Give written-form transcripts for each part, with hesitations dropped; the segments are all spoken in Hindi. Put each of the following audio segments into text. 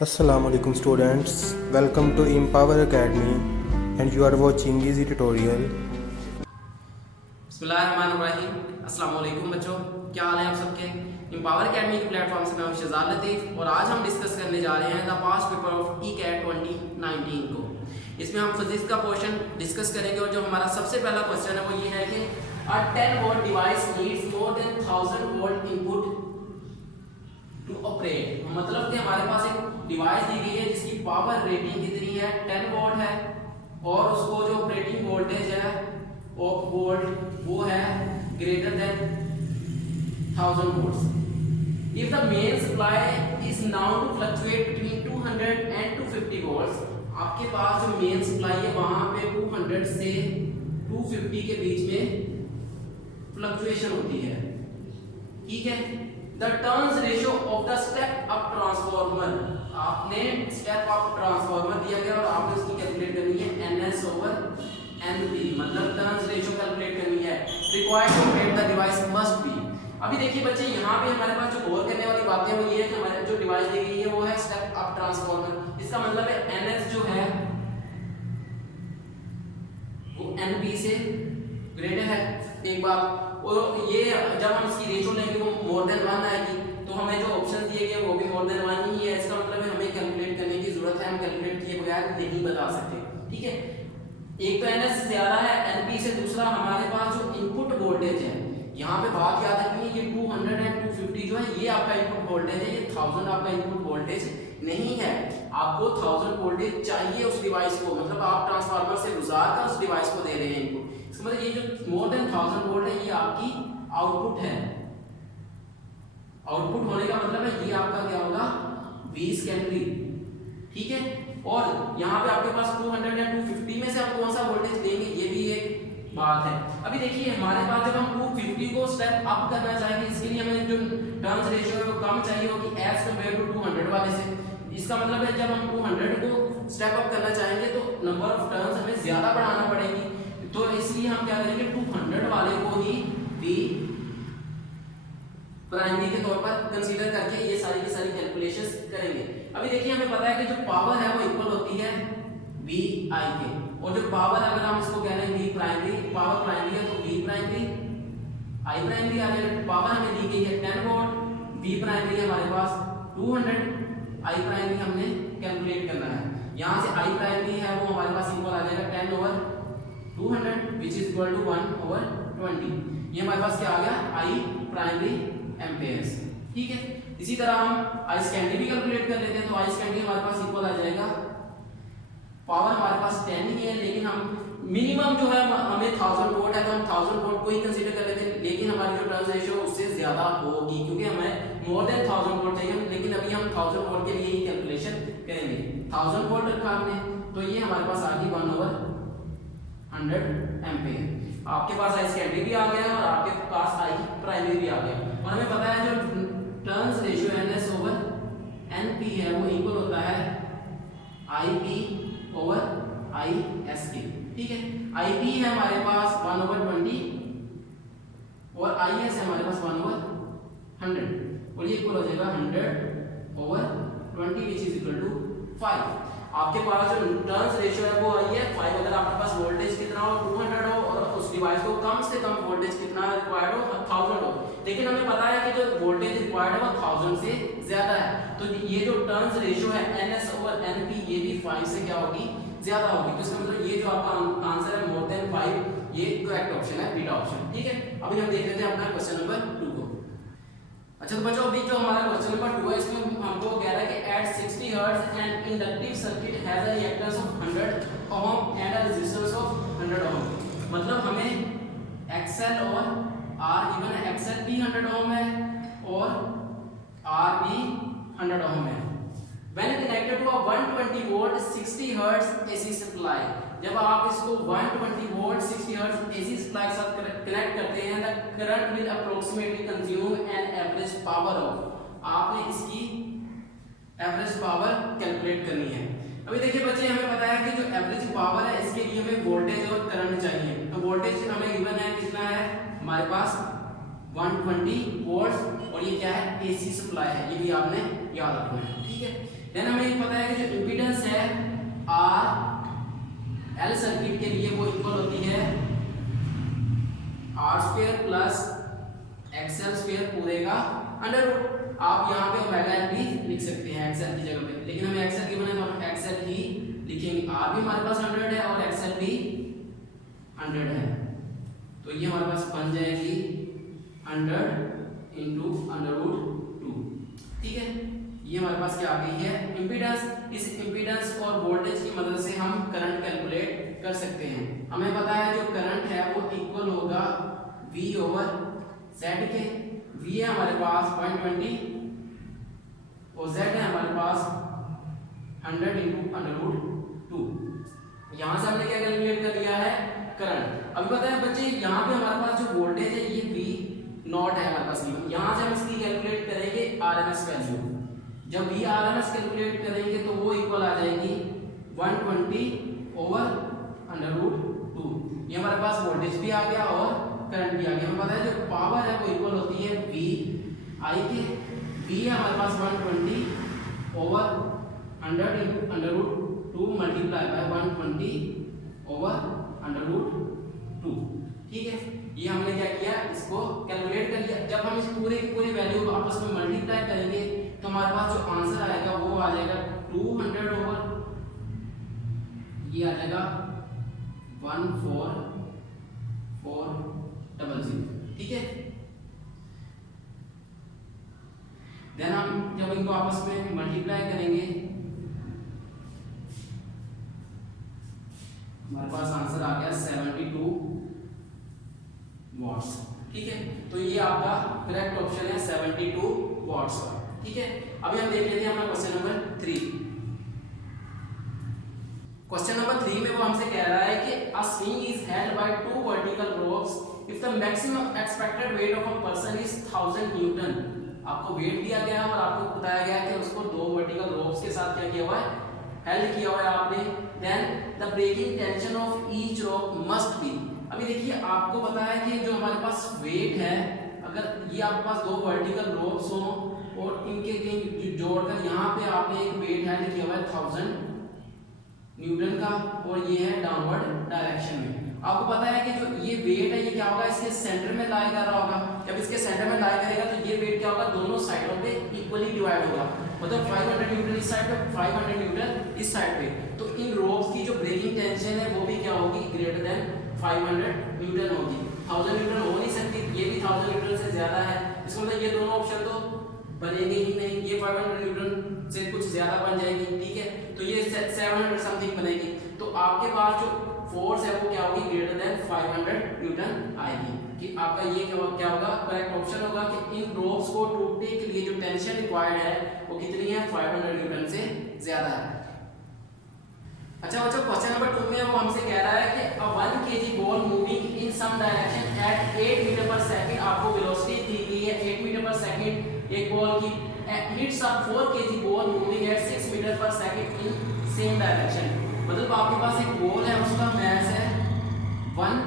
Assalamu alaikum students, welcome to Empower Academy and you are watching easy tutorial. बिस्मिल्लाहिर्रहमानिर्रहीम। अस्सलाम वालेकुम बच्चों, क्या हाल है आप सबके। एम्पावर अकेडमी के प्लेटफॉर्म से मैं हूं शहजाद लतीफ़ और आज हम डिस्कस करने जा रहे हैं द पास्ट पेपर ऑफ ई-कैट 2019 को। इसमें हम फिजिक्स का पोर्शन डिस्कस करेंगे और जो हमारा सबसे पहला क्वेश्चन है वो ये है कि a 10 volt device needs more than 1000 volt input to operate. मतलब कि हमारे पास एक डिवाइस दी गई है जिसकी पावर रेटिंग कितनी है, 10 वोल्ट है और उसको जो ऑपरेटिंग वोल्टेज है ऑफ वोल्ट वो है greater than 1000 volts. If the main supply is now to fluctuate between 200 and 250 volts, आपके पास जो मेन सप्लाई है वहां पे 200 से 250 के बीच में फ्लक्चुएशन होती है, ठीक है। The turns ratio of the step up transformer, आपने स्टेप अप ट्रांसफार्मर दिया गया और आपने उसकी कैलकुलेट करनी है NS ओवर NP, मतलब टर्न्स रेशियो कैलकुलेट करनी है। Required to operate the device must be. अभी देखिए बच्चे, यहाँ पे हमारे पास जो गौर करने वाली बातें वो ये है कि हमारे जो डिवाइस दी गई है वो है स्टेप अप ट्रांसफार्मर। इसका मतलब है NS जो है वो NP से ग्रेटर है, एक बात। और ये जब हम इसकी रेशियो लेंगे वो मोर देन 1 आएगी, तो हमें जो ऑप्शन दिए गए वो भी मोर देन 1 ही है। इसका मतलब है हमें कैलकुलेट करने की जरूरत है, हम कैलकुलेट किए बगैर नहीं बता सकते, ठीक है। एक तो NS ज्यादा है NP से, दूसरा हमारे पास जो इनपुट वोल्टेज है, यहाँ पे बात याद रखनी है, ये 200 एंड 250 जो है ये आपका इनपुट वोल्टेज है, ये 1000 आपका इनपुट वोल्टेज नहीं है। आपको 1000 वोल्टेज चाहिए उस डिवाइस को, मतलब आप ट्रांसफार्मर से गुजार कर उस डिवाइस को दे रहे हैं इनपुट। इसका मतलब ये जो मोर देन 1000 वोल्ट है ये आपकी आउटपुट है। आउटपुट होने का मतलब है ये आपका क्या होगा, 20 सेकेंडरी, ठीक है। और यहाँ पे आपके पास 200 या 250 में से आप कौन सा वोल्टेज देंगे ये भी एक बात है। अभी देखिए हमारे पास जब हम 250 को स्टेप अप करना चाहेंगे, इसके लिए हमें जो टर्न्स रेशियो है वो कम चाहिए होगी एज कंपेयर टू 200 वाले से। इसका मतलब है जब हम 200 को स्टेप अप करना चाहेंगे तो नंबर ऑफ टर्न्स हमें ज्यादा बढ़ाना पड़ेगी, तो इसलिए हम क्या करेंगे 200 वाले को ही बी प्राइमरी के तौर पर कंसीडर करके ये सारी की सारी कैलकुलेशंस करेंगे। अभी देखिए हमें पता है कि जो पावर है वो इक्वल होती है वी आई के, और जो पावर अगर हम इसको कह रहे हैं वी प्राइमरी, पावर प्राइमरी है तो वी प्राइमरी आई प्राइमरी आ जाएगा। पावर हमें दी गई है 10 वोल्ट, वी प्राइमरी हमारे पास 200, आई प्राइमरी हमने कैलकुलेट करना है। यहाँ से आई प्राइमरी है वो हमारे पास इक्वल आ जाएगा 10 over 200 which is equal to 1 over 20। ये हमारे पास क्या आ गया, आई प्राइमरी एम्पेयर्स, ठीक है। इसी तरह हम आई सेकेंडरी भी कैलकुलेट कर लेते हैं, तो आई सेकेंडरी हमारे पास इक्वल आ जाएगा, पावर हमारे पास 10 ही है लेकिन हम मिनिमम जो है हमें 1000 वोल्ट है तो हम 1000 वोल्ट को ही कंसीडर कर लेते हैं, लेकिन हमारी जो टर्न्स रेशियो उससे ज्यादा होगी क्योंकि हमें मोर देन 1000 वोल्ट चाहिए, लेकिन अभी हम 1000 वोल्ट के लिए ही कैलकुलेशन करेंगे। 1000 वोल्ट रखा हमने तो ये हमारे पास आ गई 1 ओवर 100 एम्पेयर। आपके पास आई सेकेंडरी भी आ गया और आपके पास आई प्राइमरी भी आ गया, और हमें पता है जो turns ratio NS over NP है वो इक्वल होता है IP ओवर IS के, ठीक है। IP है हमारे पास 1 ओवर 20 और IS है हमारे पास 1 ओवर 100, और ये इक्वल हो जाएगा 100 over 20 which is equal to 5। आपके पास जो टर्न्स रेशियो है वो आई है 5। अगर आपके पास वोल्टेज कितना हो 200 हो और उस डिवाइस को कम से कम वोल्टेज कितना रिक्वायर्ड हो 1000 हो, लेकिन हमें पता है कि जो वोल्टेज रिक्वायर्ड है वो 1000 से ज्यादा है, तो ये जो टर्न्स रेशियो है NS ओवर NP ये भी 5 से क्या होगी, ज्यादा होगी। तो इसका मतलब ये जो आपका आंसर है मोर देन 5, ये करेक्ट ऑप्शन है, बीटा ऑप्शन, ठीक है। अभी हम देख लेते हैं अपना क्वेश्चन नंबर 2 को। अच्छा तो बच्चों अभी जो हमारा क्वेश्चन नंबर 2 है इसमें हमको कह रहा है कि at 60 hertz an inductive circuit has a reactance of 100 ohm and a resistance of 100 ohm. मतलब हमें XL और R गिवन है, XL भी 100 ओम है और R भी 100 ओम है। When connected to a 120 volt 60 hertz AC supply, जब आप इसको 120 वोल्ट 60 हर्ट्ज AC सप्लाई के साथ कनेक्ट करते हैं, the current will approximately consume an average power of, आपने इसकी एवरेज पावर कैलकुलेट करनी है। अभी देखिए बच्चे हमें पता है कि जो एवरेज पावर है इसके लिए हमें वोल्टेज और करंट चाहिए, तो वोल्टेज हमें गिवन है कितना है हमारे पास 120 वोल्ट और ये क्या है AC सप्लाई है, ये भी आपने याद रखना है, ठीक है। देन हमें पता है कि जो इम्पीडेंस है आर एल सर्किट के लिए वो इक्वल होती है R square plus XL square पूरे का अंडर रूट। आप यहाँ पे ओमेगा एल भी लिख सकते हैं एक्सएल की जगह पे, लेकिन हमें एक्सएल की बने तो हम एक्सएल ही लिखेंगे। आर भी हमारे पास 100 है और एक्सएल भी 100 है, तो ये हमारे पास बन जाएगी 100 इंटू अंडर रूट 2। ठीक है, ये हमारे पास क्या आ गई है इम्पीडेंस। इस इम्पीडेंस और वोल्टेज की मदद से हम करंट कैलकुलेट कर सकते हैं। हमें पता है जो करंट है वो इक्वल होगा V ओवर Z के। V है हमारे पास 120 और Z है हमारे पास 100 इंटू अंडर रूट 2। यहाँ से हमने क्या कैलकुलेट कर लिया है करंट। अभी पता है बच्चे यहाँ पे हमारे पास जो वोल्टेज है ये V नॉट है हमारे पास। यहाँ से हम इसकी कैलकुलेट करेंगे RMS वैल्यू। जब V RMS कैलकुलेट करेंगे तो वो इक्वल आ जाएगी 120 ओवर अंडर रूट 2। ये हमारे पास वोल्टेज भी आ गया और करंट भी आ गया। हमें पता है जो पावर है वो इक्वल होती है V I के। V है हमारे पास 120 over 100 into under root 2 multiply by 120 over under root 2। ठीक है, ये हमने क्या किया इसको कैलकुलेट कर लिया। जब हम इस पूरे की पूरी वैल्यू को आपस में मल्टीप्लाई करेंगे तो हमारे पास जो आंसर आएगा वो आ जाएगा 200 ओवर ये आ जाएगा 14400। ठीक है, देन हम जब इनको आपस में मल्टीप्लाई करेंगे हमारे पास आंसर आ गया 72 वॉट्स। ठीक है, तो ये आपका करेक्ट ऑप्शन है 72 वॉट्स का। ठीक है, अभी हम देख लेते हैं अपना क्वेश्चन नंबर 3। क्वेश्चन नंबर 3 में वो हमसे कह रहा है कि अ swing is held by 2 vertical ropes if the maximum expected weight of a person is 1000 Newton. आपको वेट दिया गया है और आपको बताया गया है कि उसको 2 वर्टिकल रोप्स के साथ क्या किया हुआ है हेल्ड किया हुआ है आपने। Then the breaking tension of each rope must be. अभी देखिए आपको पता है कि जो हमारे पास वेट है, अगर ये आपके पास 2 वर्टिकल रोप्स हो और इनके कहीं जोड़कर यहाँ पे आपने एक वेट हेल्ड किया हुआ है 1000 न्यूटन का और ये है डाउनवर्ड डायरेक्शन में। आपको पता है कि जो ये वेट है ये क्या होगा इसके सेंटर में लाई कर रहा होगा। जब इसके सेंटर में लाई करेगा तो ये वेट क्या होगा दोनों साइडों पे इक्वली डिवाइड होगा, मतलब 500 न्यूटन इस साइड पे 500 न्यूटन इस साइड पे। तो इन रोप्स की जो ब्रेकिंग टेंशन है वो भी क्या होगी ग्रेटर देन 500 न्यूटन होगी। 1000 न्यूटन हो नहीं सकती, ये भी 1000 न्यूटन से ज्यादा है। इसका मतलब ये दोनों ऑप्शन तो बनेंगे ही नहीं, ये 500 न्यूटन से कुछ ज्यादा बन जाएगी। ठीक है, तो ये 700 समथिंग बनेगी। तो आपके पास जो फोर्स है वो क्या होगी ग्रेटर देन 500 न्यूटन आएगी। कि आपका ये क्या होगा करेक्ट ऑप्शन होगा कि इन रोप्स को टूटने के लिए जो टेंशन रिक्वायर्ड है वो कितनी है 500 न्यूटन से ज्यादा है। अच्छा बच्चों क्वेश्चन नंबर 2 में वो हमसे कह रहा है कि a 1 kg ball moving in some direction at 8 metre पर सेकंड। आपको वेलोसिटी दी गई है 8 मीटर पर सेकंड एक बॉल की hits a 4 kg ball moving at 6 metre पर सेकंड इन सेम डायरेक्शन। मतलब आपके पास एक बॉल है उसका मास है 1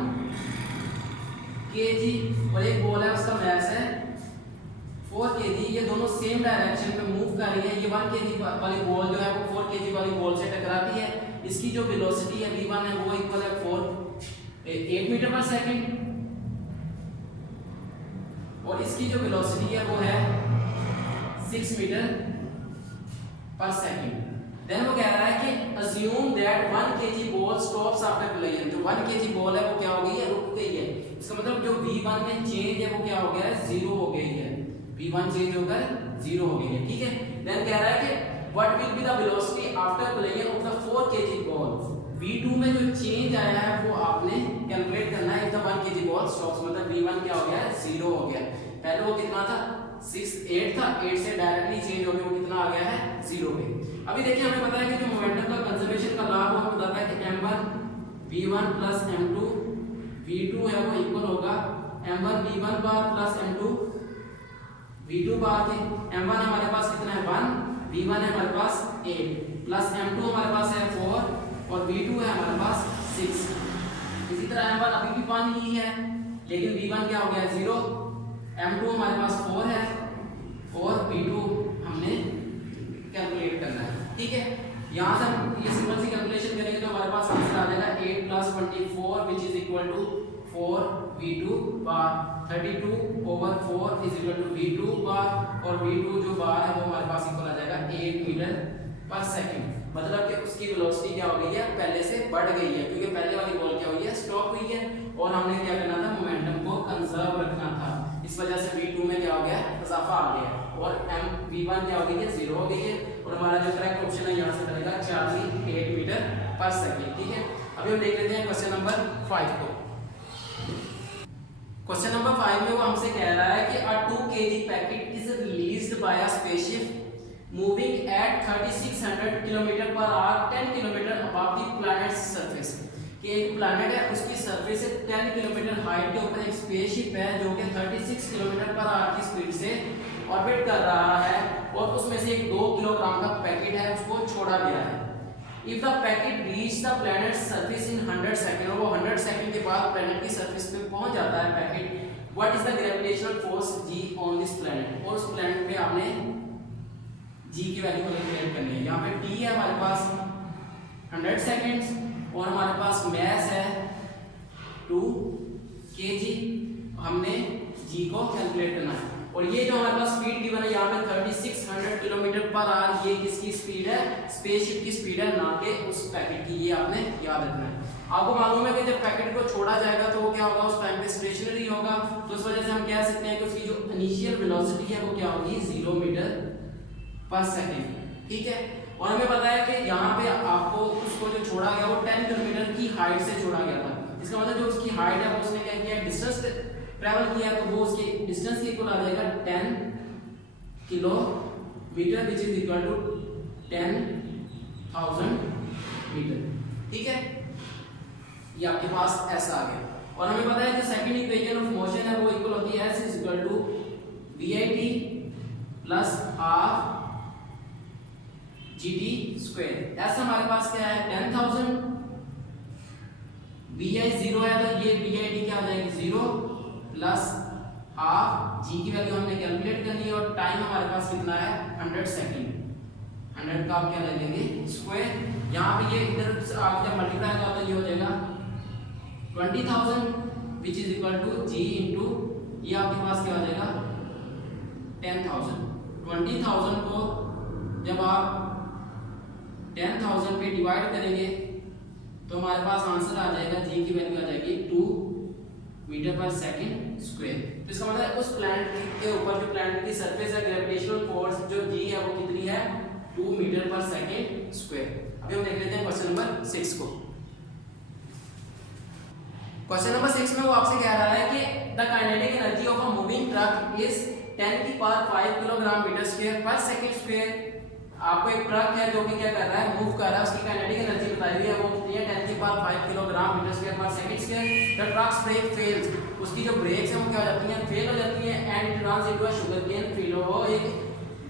kg और एक बॉल है उसका मास है 4 kg। ये दोनों सेम डायरेक्शन में मूव कर रही है। ये 1 kg वाली बॉल जो है वो 4 kg वाली बॉल से टकराती है। इसकी जो वेलोसिटी है v1 है वो इक्वल है 8 मीटर पर सेकंड और इसकी जो वेलोसिटी है वो है 6 मीटर पर सेकंड। देन वो कह रहा है कि assume that 1 kg ball stops after collision. जो 1 kg बॉल है वो क्या हो गई है रुक गई है। इसका मतलब जो v1 में चेंज है वो क्या हो गया है 0 हो गई है। v1 चेंज होकर 0 हो गई है। ठीक है, देन कह रहा है कि what will be the velocity after collision of the 4 kg ball. v2 में जो चेंज आया है वो आपने कैलकुलेट करना है। If the 1 kg ball stops मतलब v1 क्या हो गया है 0 हो गया। पहले वो कितना था 8 था, 8 से डायरेक्टली चेंज हो गया वो कितना आ गया है 0 पे। अभी देखिए हमें पता है कि जो मोमेंटम का कंजर्वेशन का लॉ वो बताता है कि m1 v1 plus m2 v2 है वो इक्वल होगा m1 v1 बार प्लस m2 v2 बार के। m1 हमारे पास कितना है 1, v1 है हमारे पास 8 प्लस m2 हमारे पास है 4 और v2 है हमारे पास 6। इसी तरह m1 अभी भी 1 ही है लेकिन v1 क्या हो गया 0, m2 हमारे पास 4 है और v2 हमने कैलकुलेट करना है। ठीक है, यहाँ से हम ये सिंपल सी कैलकुलेशन करेंगे तो हमारे पास आंसर आ जाएगा 8 + 24 which is equal to 4v2 bar, 32 over 4 is equal to v2 bar, और v2 जो बार है वो हमारे पास इक्वल आ जाएगा 8 मीटर पर सेकंड। मतलब कि उसकी वेलोसिटी क्या हो गई है, पहले से बढ़ गई है, क्योंकि पहले वाली बॉल क्या हुई है, स्टॉप हुई है, और हमने क्या करना था, मोमेंटम को कंजर्व रखना था। इस वजह से v2 में क्या हो गया, इजाफा आ गया, और v1 क्या हो गई है, 0 हो गई है, और हमारा जो करेक्ट ऑप्शन है यहाँ से बनेगा 8 मीटर पर सेकंड। ठीक है, अभी हम देख लेते हैं क्वेश्चन नंबर 5 को। क्वेश्चन नंबर 5 में वो हमसे कह रहा है कि a 2 kg packet is released by a spaceship moving at 3600 kilometre per hour 10 kilometre above the planets surface. कि एक प्लैनेट है, उसकी सरफेस से 10 किलोमीटर हाइट के ऊपर एक स्पेसशिप है जो कि 36 किलोमीटर पर आवर की स्पीड से ऑर्बिट कर रहा है, और उसमें से एक 2 किलोग्राम का पैकेट है, उसको छोड़ा गया है। If the packet reach the planet's surface in 100 second, और वो 100 सेकंड के बाद प्लैनेट की सरफेस पे पहुंच जाता है packet, what is the gravitational force G on this planet. और उस प्लैनेट पे आपने G की वैल्यू को कैलकुलेट करनी है। यहाँ पे T है हमारे पास 100 सेकंड्स, और हमारे पास मैस है 2 kg, हमने G को कैलकुलेट करना है। और ये जो हमारे पास स्पीड गिवन है यहाँ पे 3600 किलोमीटर पर आवर, ये किसकी स्पीड है, स्पेसशिप की स्पीड है, ना कि उस पैकेट की। ये आपने याद रखना है। आपको मालूम है कि जब पैकेट को छोड़ा जाएगा तो वो क्या होगा, उस टाइम पे स्टेशनरी होगा, तो इस वजह से हम कह सकते हैं कि उसकी जो इनिशियल वेलोसिटी है वो क्या होगी, 0 मीटर पर सेकंड। ठीक है, और हमें पता है कि यहाँ पे आपको उसको जो छोड़ा गया वो 10 किलोमीटर की हाइट से छोड़ा गया था। इसका मतलब जो उसकी हाइट है वो उसने क्या किया, डिस्टेंस ट्रैवल किया, तो वो उसकी डिस्टेंस की इक्वल आ जाएगा 10 kilometre which is equal to 10,000 metre. ठीक है, ये आपके पास ऐसा आ गया। और हमें पता है जो सेकंड इक्वेशन ऑफ मोशन है वो इक्वल होती है s is equal to vit plus half gt square. s हमारे पास क्या है 10,000, vi 0 है तो ये vit क्या हो जाएगी 0 प्लस हाफ g की वैल्यू हमने कैलकुलेट करनी है, और टाइम हमारे पास कितना है 100 सेकंड। 100 का आप क्या ले लेंगे स्क्वायर, यहाँ पे ये इधर से आगे जब मल्टीप्लाई होगा तो ये हो जाएगा 20,000 which is equal to g into ये आपके पास क्या हो जाएगा 10,000। 20,000 को जब आप 10,000 पे डिवाइड करेंगे तो हमारे पास आंसर आ जाएगा, g की वैल्यू आ जाएगी 2 मीटर पर सेकंड स्क्वायर। तो इसका मतलब है उस प्लैनेट के ऊपर जो प्लैनेट की सरफेस है, ग्रेविटेशनल फोर्स जो G है वो कितनी है 2 मीटर पर सेकंड स्क्वायर। अभी हम देख लेते हैं क्वेश्चन नंबर 6 को। क्वेश्चन नंबर 6 में वो आपसे कह रहा है कि the kinetic energy of a moving truck is 10 की power 5 kilogram metre square per second square. आपको एक ट्रक है जो कि क्या कर रहा है, मूव कर रहा है, उसकी काइनेटिक एनर्जी बताई हुई है वो कितनी है 10 की power 5 kilogram metre square per second square. The truck's brake fails, उसकी जो ब्रेक्स हैं वो क्या हो जाती हैं, फेल हो जाती हैं, and it runs into a sugarcane field, वो एक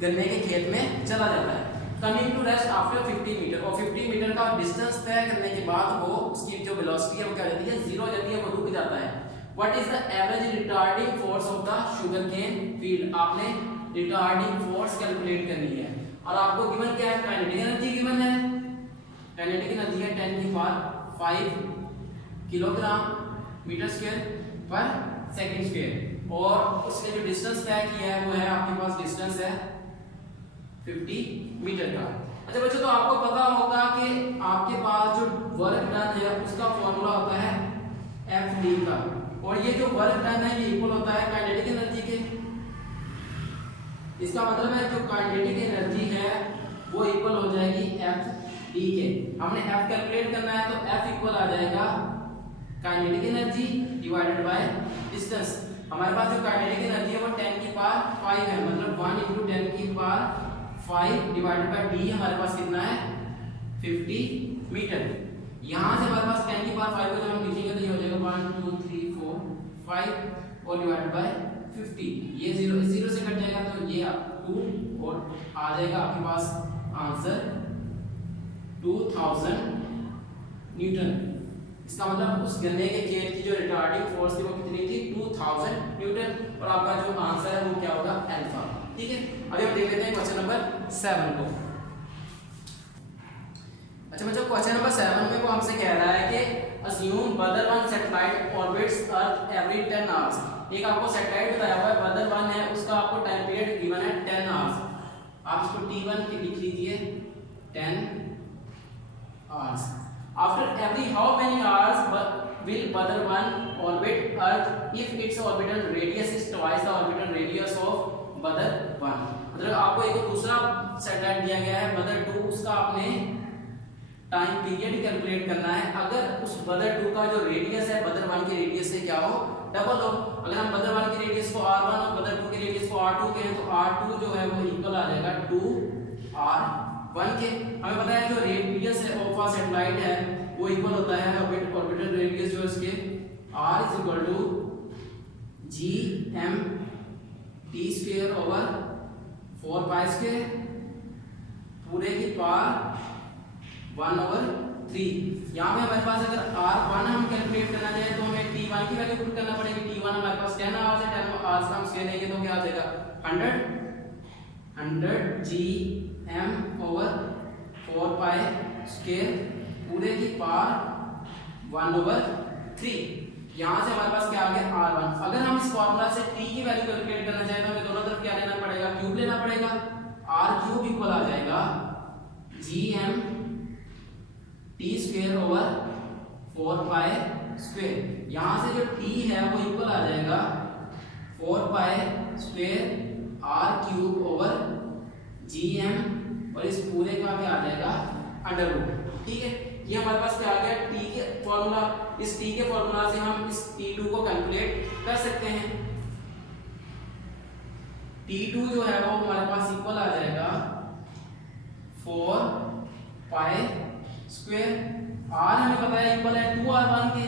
गन्ने के खेत में चला जाता है। Coming to rest after 50 metre, और 50 मीटर का डिस्टेंस तय करने के बाद वो उसकी जो वेलोसिटी है वो क्या हो जाती है 0 हो जाती है, वो रुक जाता है। What is the average retarding force of the sugarcane field. आपने रिटार्डिंग फोर्स कैलकुलेट करनी है, और आपको गिवन क्या है, काइनेटिक एनर्जी गिवन है, काइनेटिक एनर्जी है 10 की power 5 kilogram metre square per second square, और उसने जो डिस्टेंस तय किया है वो है आपके पास डिस्टेंस है 50 मीटर का। अच्छा बच्चों, तो आपको पता होगा कि आपके पास जो वर्क डन है उसका फॉर्मूला होता है FD का, और ये जो वर्क डन है ये इक्वल होता है काइनेटिक एनर्जी के। इसका मतलब है जो काइनेटिक एनर्जी है वो इक्वल हो जाएगी FD के। हमने F कैलकुलेट करना है तो F इक्वल आ जाएगा kinetic energy divided by distance. हमारे पास जो काइनेटिक एनर्जी है वो 10 की पावर 5 है, मतलब 1 × 10 की पावर 5 डिवाइडेड बाय d हमारे पास कितना है 50 मीटर। यहाँ से हमारे पास 10 की पावर 5 को जब हम लिखेंगे तो ये हो जाएगा 1 2 3 4 5 और डिवाइडेड बाय 50। ये 0 से कट जाएगा तो ये 2 और आ जाएगा आपके पास आंसर 2000 न्यूटन। इसका मतलब उस गन्ने के खेत की जो रिटार्डिंग फोर्स थी वो कितनी थी 2000 न्यूटन, और आपका जो आंसर है वो क्या होगा अल्फा। ठीक है, अभी हम देख लेते हैं क्वेश्चन नंबर 7 को। अच्छा बच्चों क्वेश्चन नंबर 7 में वो हमसे कह रहा है कि अस्यूम बदर वन सैटेलाइट ऑर्बिट्स अर्थ एवरी 10 आवर्स। एक आपको सैटेलाइट बताया हुआ है, बदर वन है, उसका आपको टाइम पीरियड गिवन है 10 आवर्स। आप इसको T1 लिख लीजिए 10 hours. After every how many hours will bother one orbit earth if its orbital radius is twice the orbital radius of bother one। मतलब आपको एक दूसरा सैटेलाइट दिया गया है बदर 2, उसका आपने टाइम पीरियड कैलकुलेट करना है। अगर उस बदर 2 का जो रेडियस है बदर 1 के रेडियस से क्या हो, डबल हो। अगर हम बदर 1 के रेडियस को r1 और बदर 2 के रेडियस को r2 कहें तो r2 जो है वो इक्वल आ जाएगा 2r1 के। हमें पता है जो रेडियस है ऑफ अ सैटेलाइट है वो इक्वल होता है ऑर्बिटल रेडियस जो है इसके r is equal to gm t square over 4 pi square पूरे की पावर 1 ओवर 3। यहाँ पे हमारे पास अगर r1 हम कैलकुलेट करना चाहे तो हमें t1 की वैल्यू पुट करना पड़ेगी। t1 हमारे पास 10 आवर्स है, 10 आवर्स का हम स्क्वायर लेंगे तो क्या आ जाएगा 100 gm ओवर 4 पाई स्क्वायर पूरे की पावर 1 ओवर 3। यहाँ से हमारे पास क्या आ गया r1। अगर हम इस फॉर्मूला से t की वैल्यू कैलकुलेट करना चाहें तो हमें दोनों तरफ क्या लेना पड़ेगा, क्यूब लेना पड़ेगा। r क्यूब इक्वल आ जाएगा gm t square over 4 pi square. यहाँ से जो t है वो इक्वल आ जाएगा 4 pi square r cube over gm और इस पूरे का क्या आ जाएगा अंडर रूट। ठीक है, ये हमारे पास क्या आ गया t के फॉर्मूला। इस t के फॉर्मूला से हम इस t2 को कैलकुलेट कर सकते हैं। t2 जो है वो हमारे पास इक्वल आ जाएगा 4 पाई स्क्वायर। r हमें पता है इक्वल है 2r1 के।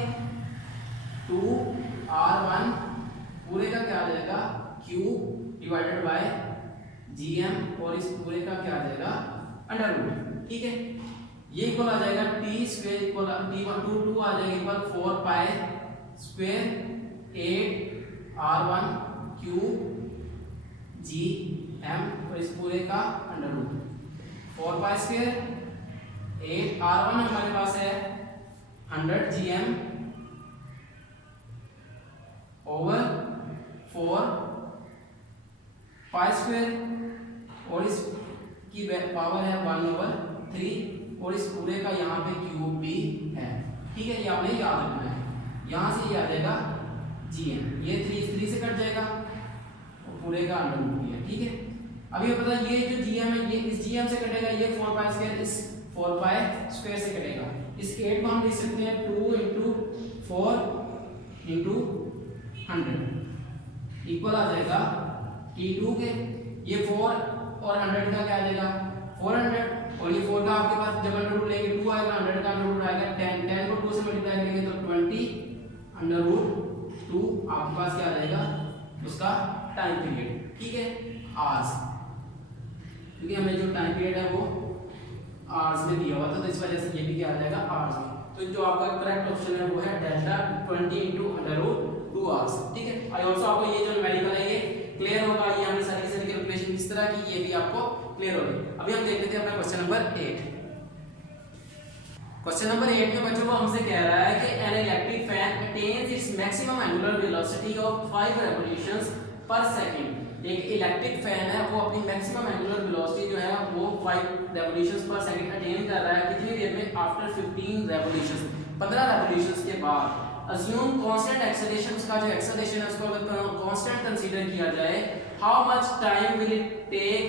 2r1 पूरे का क्या आ जाएगा क्यूब डिवाइडेड बाय gm और इस पूरे का क्या आ जाएगा अंडर रूट। ठीक है, ये इक्वल आ जाएगा t स्क्वायर इक्वल t1 2 आ जाएगा equal 4 pi square 8r1 cube gm और इस पूरे का under root 4 pi square 8r1 हमारे पास है 100 gm ओवर 4 पाई स्क्वायर और इस की पावर है 1 ओवर 3 और इस पूरे का यहाँ पे क्यूब भी है। ठीक है, ये आपने याद रखना है। यहाँ से ये आ जाएगा gm, ये 3 से कट जाएगा और पूरे का अंडर रूट भी है। ठीक है, अब ये पता है ये जो gm है ये इस gm से कटेगा, ये 4 पाई स्क्वायर इस 4 पाई स्क्वायर से कटेगा। इस 8 को हम लिख सकते हैं 2 इंटू 4 इंटू 100 इक्वल आ जाएगा t2 के। ये 4 और 100 का क्या आ जाएगा 400 और ये 4 का आपके पास जब अंडर रूट लेंगे 2 आएगा, 100 का अंडर रूट आएगा 10, 10 को 2 से मल्टीप्लाई करेंगे तो 20 अंडर रूट 2 आपके पास क्या आ जाएगा उसका टाइम पीरियड। ठीक है, आवर्स, क्योंकि हमें जो टाइम पीरियड है वो आवर्स में दिया हुआ था तो इस वजह से ये भी क्या आ जाएगा आवर्स में। तो जो आपका करेक्ट ऑप्शन है वो है delta 20 into under root 2 hours. ठीक है, आई ऑल्सो आपको ये जो न्यूमेरिकल है ये क्लियर होगा। ये हमने सारी कैलकुलेशन किस तरह की ये भी आपको क्लियर होगी। अभी हम देख लेते हैं अपना क्वेश्चन नंबर 8। क्वेश्चन नंबर 8 में बच्चों को हमसे कह रहा है कि an electric fan attains it's maximum angular velocity of 5 revolutions पर सेकंड। एक इलेक्ट्रिक फैन है वो अपनी मैक्सिमम एंगुलर वेलोसिटी जो है वो 5 रेवोल्यूशंस पर सेकंड अटेन कर रहा है। कितनी देर में? आफ्टर 15 रेवोल्यूशंस, 15 रेवोल्यूशंस के बाद। अस्यूम कांस्टेंट एक्सेलरेशन, उसका जो एक्सेलरेशन है उसको अगर कांस्टेंट कंसीडर किया जाए, how much time will it take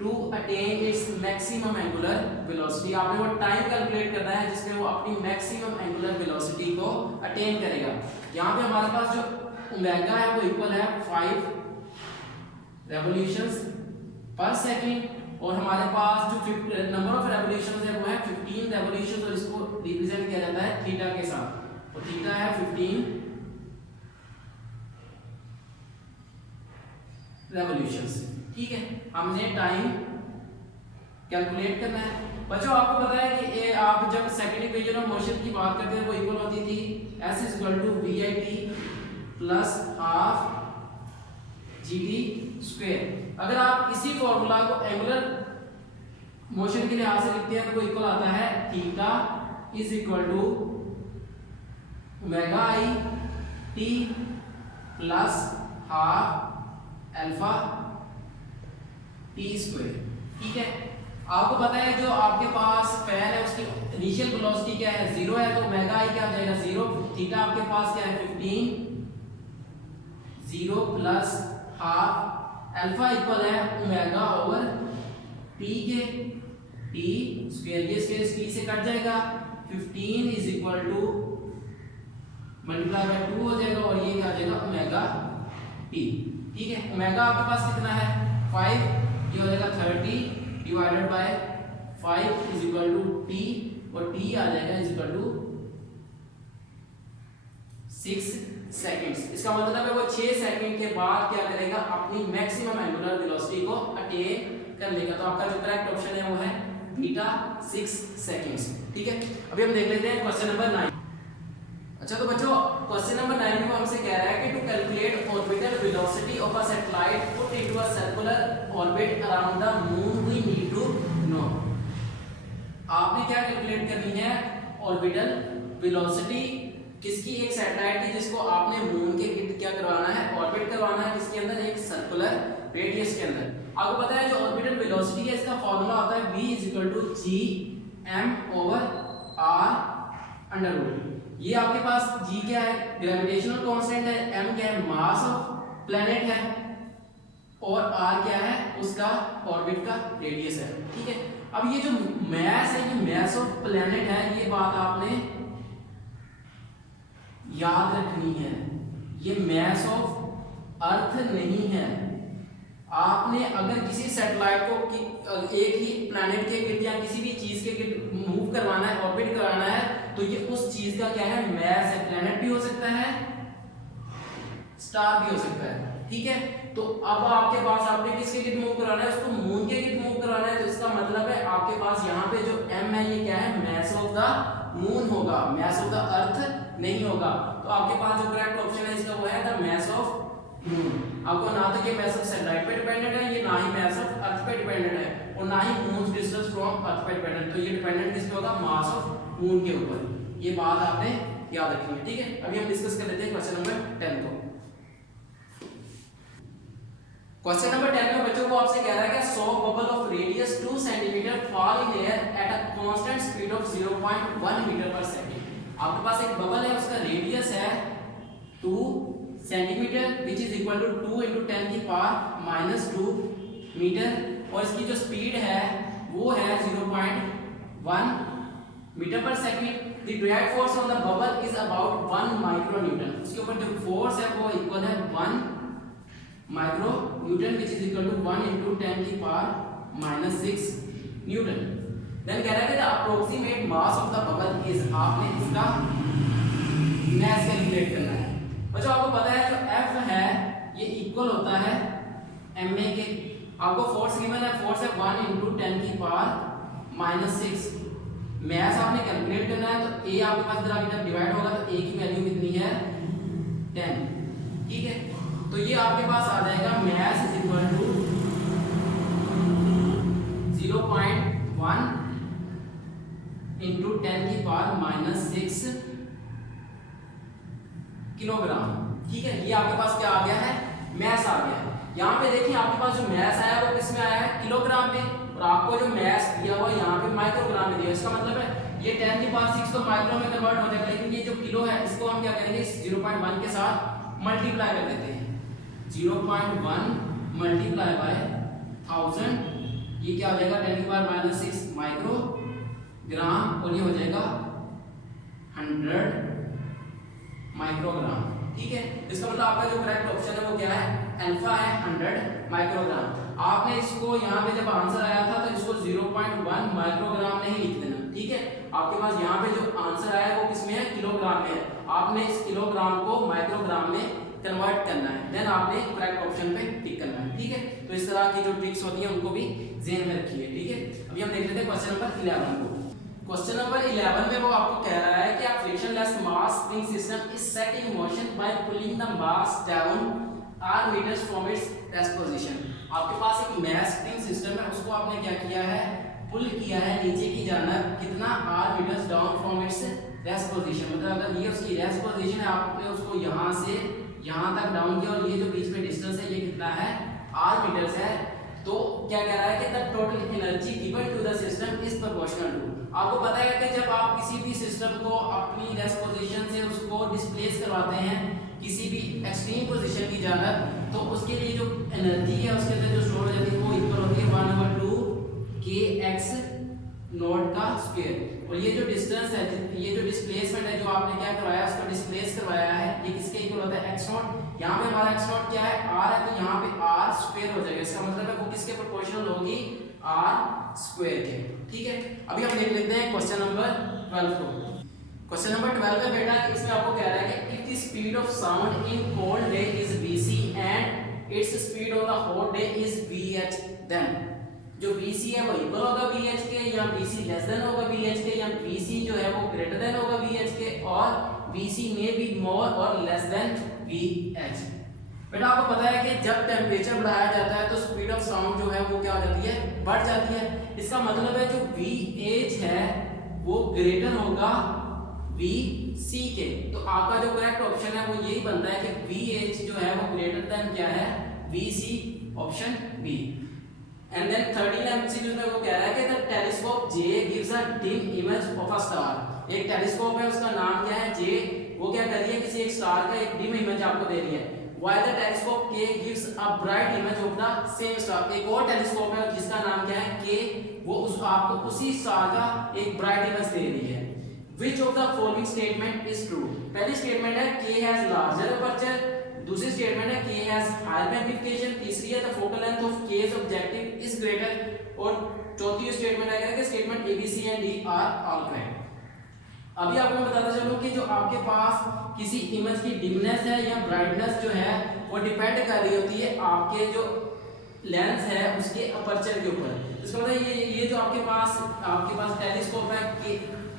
to attain its maximum angular velocity. आपने वो टाइम कैलकुलेट करना है जिसमें वो अपनी मैक्सिमम एंगुलर वेलोसिटी को अटेन करेगा। यहाँ पे हमारे पास जो ओमेगा है वो इक्वल है 5 रेवोल्यूशंस पर सेकंड और हमारे पास जो नंबर ऑफ रेवोल्यूशंस है वो है 15 रेवोल्यूशंस और इसको रिप्रेजेंट किया जाता है थीटा के साथ। तो थीटा है 15 रेवोल्यूशंस। ठीक है, हमने टाइम कैलकुलेट करना है। बच्चों आपको पता है कि ये आप जब सेकेंड इक्वेशन ऑफ मोशन की बात करते हैं वो इक्वल होती थी s = vit plus half gt square. अगर आप इसी फॉर्मूला को एंगुलर मोशन के लिहाज से लिखते हैं तो वो इक्वल आता है theta is equal to omega i t plus half alpha t square. ठीक है, आपको पता है जो आपके पास फैन है उसकी इनिशियल वेलोसिटी क्या है, 0 है, तो ओमेगा आई क्या हो जाएगा 0। थीटा आपके पास क्या है 15, 0 प्लस हाफ अल्फा इक्वल है ओमेगा ओवर टी के, टी स्क्वायर, ये स्क्वायर टी से कट जाएगा, 15 is equal to multiply by 2 हो जाएगा और ये क्या आ जाएगा ओमेगा टी। ठीक है, ओमेगा आपके पास कितना है 5, ये हो जाएगा 30 divided by 5 is equal to t, और टी आ जाएगा इज इक्वल टू 6 सेकंड्स। इसका मतलब है वो 6 सेकंड के बाद क्या करेगा, अपनी मैक्सिमम एंगुलर वेलोसिटी को अटेन कर लेगा। तो आपका जो करेक्ट ऑप्शन है वो है बीटा 6 सेकंड्स। ठीक है, अभी हम देख लेते हैं क्वेश्चन नंबर 9। अच्छा तो बच्चों क्वेश्चन नंबर 9 में हमसे कह रहा है कि to calculate orbital velocity of a satellite put into a circular orbit around the moon we need to know. आपने क्या कैलकुलेट करनी है, ऑर्बिटल वेलोसिटी किसकी, एक सैटेलाइट की जिसको आपने मून के गिर्द क्या करवाना है, ऑर्बिट करवाना है, किसके अंदर, एक सर्कुलर रेडियस के अंदर। आपको पता है जो ऑर्बिटल वेलोसिटी है इसका फार्मूला होता है v = g m/r²। ये आपके पास g क्या है, ग्रेविटेशनल कांस्टेंट है, m क्या है, मास ऑफ प्लैनेट है, और r क्या है, उसका ऑर्बिट का रेडियस है। ठीक है, अब ये जो मास है, ये मास ऑफ प्लैनेट है, ये बात आपने याद रखनी है, ये मास ऑफ अर्थ नहीं है। आपने अगर किसी सैटेलाइट को एक ही प्लैनेट के गिर्द या किसी भी चीज के गिर्द मूव करवाना है, ऑर्बिट कराना है, तो ये उस चीज का क्या है, मास है। प्लैनेट भी हो सकता है, स्टार भी हो सकता है। ठीक है, तो अब आपके पास आपने किसके गिर्द मूव कराना है, उसको मून के गिर्द मूव कराना है, तो इसका मतलब है आपके पास यहाँ पे जो m है ये क्या है, मास ऑफ द मून होगा, मास ऑफ द अर्थ नहीं होगा। तो आपके पास जो करेक्ट ऑप्शन है इसका वो है द मास ऑफ मून। आपको ना तो ये मास ऑफ सैटेलाइट पे डिपेंडेंट है, ये ना ही मास ऑफ अर्थ पे डिपेंडेंट है, और ना ही मून डिस्टेंस फ्रॉम अर्थ पे डिपेंडेंट। तो ये डिपेंडेंट किस पे होगा, मास ऑफ मून के ऊपर। ये बात आपने याद रखनी है। ठीक है, अभी हम डिस्कस कर लेते हैं क्वेश्चन नंबर 10 को। क्वेश्चन नंबर 10 में बच्चों को आपसे कह रहा है कि so bubble of radius 2 centimetre fall in air at a constant speed of 0.1 metre पर सेकंड। आपके पास एक बबल है, उसका रेडियस है 2 centimetre which is equal to 2 × 10⁻⁻2 metre, और इसकी जो स्पीड है वो है 0.1 मीटर पर सेकंड। The drive force on the bubble is about 1 micro newton. उसके ऊपर जो फोर्स है वो इक्वल है 1 micro newton which is equal to 1 × 10⁻⁻6 newton. Then कह रहा है कि the approximate mass of the bubble is, आपने इसका मास कैलकुलेट करना है। बच्चों आपको पता है जो F है ये इक्वल होता है ma के। आपको फोर्स गिवन है, फोर्स है 1 × 10⁻⁻6। मास आपने कैलकुलेट करना है, तो a आपके पास जब डिवाइड होगा तो a की वैल्यू कितनी है 10। ठीक है, तो ये आपके पास आ जाएगा mass is equal to 0.1 × 10⁻⁻6 kilogram. ठीक है, ये आपके पास क्या आ गया है, मास आ गया है। यहाँ पे देखिए आपके पास जो मास आया वो किस में आया है, किलोग्राम में, और आपको जो मास दिया हुआ यहाँ पे माइक्रोग्राम में दिया। इसका मतलब है ये 10⁻6 तो माइक्रो में कन्वर्ट हो जाएगा, लेकिन ये जो किलो है इसको हम क्या करेंगे, 0.1 के साथ मल्टीप्लाई कर देते हैं। 0.1 मल्टीप्लाई बाय 1000, ये क्या हो जाएगा 10⁻⁻6 माइक्रोग्राम, और ये हो जाएगा 100 माइक्रोग्राम। ठीक है, इसका मतलब आपका जो करेक्ट ऑप्शन है वो क्या है, अल्फा है 100 माइक्रोग्राम। आपने इसको यहाँ पे जब आंसर आया था तो इसको 0.1 माइक्रोग्राम नहीं लिख देना। ठीक है, आपके पास यहाँ पे जो आंसर आया वो किसमें है, किलोग्राम में है। आपने इस किलोग्राम को माइक्रोग्राम में कन्वर्ट करना है, देन आपने करेक्ट ऑप्शन पे टिक करना है। ठीक है, तो इस तरह की जो ट्रिक्स होती है उनको भी ध्यान में रखिए। ठीक है, अभी हम देख लेते हैं क्वेश्चन नंबर 11 को। क्वेश्चन नंबर 11 में वो आपको कह रहा है कि a frictionless mass spring system is set in motion by pulling the mass down r meters from its rest position। आपके पास एक mass spring system है, उसको आपने क्या किया है, पुल किया है नीचे की जानब कितना r metres down from its rest position, मतलब अगर ये उसकी रेस्ट पोजीशन है, आपने उसको यहाँ से यहाँ तक डाउन किया और ये जो बीच में डिस्टेंस है ये कितना है r मीटर्स है, तो क्या कह रहा है कि the total energy given to the system is proportional to. आपको पता है कि जब आप किसी भी सिस्टम को अपनी रेस्ट पोजीशन से उसको डिस्प्लेस करवाते हैं किसी भी एक्सट्रीम पोजीशन की जानब, तो उसके लिए जो एनर्जी है उसके अंदर जो स्टोर हो जाती है वो इक्वल होती है 1/2 kx नॉट का स्क्वायर। और ये जो डिस्टेंस है, ये जो डिस्प्लेसमेंट है जो आपने क्या करवाया उसको डिस्प्लेस करवाया है, ये किसके इक्वल होता है x नॉट। यहाँ पे हमारा x नॉट क्या है r है, तो यहाँ पे r स्क्वायर हो जाएगा, इसका मतलब है वो किसके प्रोपोर्शनल होगी r स्क्वायर के। ठीक है, अभी हम देख लेते हैं क्वेश्चन नंबर 12 को। क्वेश्चन नंबर 12 है बेटा, इसमें आपको कह रहा है कि if the speed of sound in cold day is vc and its speed on the hot day is vh, then जो vc है वो इक्वल होगा vh के, या vc लेस देन होगा vh के, या vc जो है वो ग्रेटर देन होगा vh के, और vc में बी मोर और लेस देन vh। बेटा आपको पता है कि जब टेम्परेचर बढ़ाया जाता है तो स्पीड ऑफ साउंड जो है वो क्या हो जाती है, बढ़ जाती है। इसका मतलब है जो vh है वो ग्रेटर होगा vc के, तो आपका जो करेक्ट ऑप्शन है वो यही बनता है कि vh जो है वो ग्रेटर देन क्या है vc, option B. And then 13 MCQ में वो कह रहा है कि the telescope J gives a dim image of a star. एक टेलीस्कोप है उसका नाम क्या है J, वो क्या कर रही है किसी एक स्टार का एक डिम इमेज आपको दे रही है। While the telescope K gives a bright image of the same star. एक और टेलीस्कोप है जिसका नाम क्या है K, वो उस आपको उसी स्टार का एक ब्राइट इमेज दे रही है। Which of the following statement is true. पहली स्टेटमेंट है K हैज लार्जर अपर्चर, दूसरी स्टेटमेंट है K हैज हायर मैग्निफिकेशन, तीसरी है the focal length of K's objective is greater, और चौथी स्टेटमेंट है कि statement A B C and D are all correct. अभी आपको मैं बताता चलूं कि जो आपके पास किसी इमेज की डिमनेस है या ब्राइटनेस जो है वो डिपेंड कर रही होती है आपके जो लेंस है उसके अपर्चर के ऊपर। इसका मतलब ये जो आपके पास टेलीस्कोप है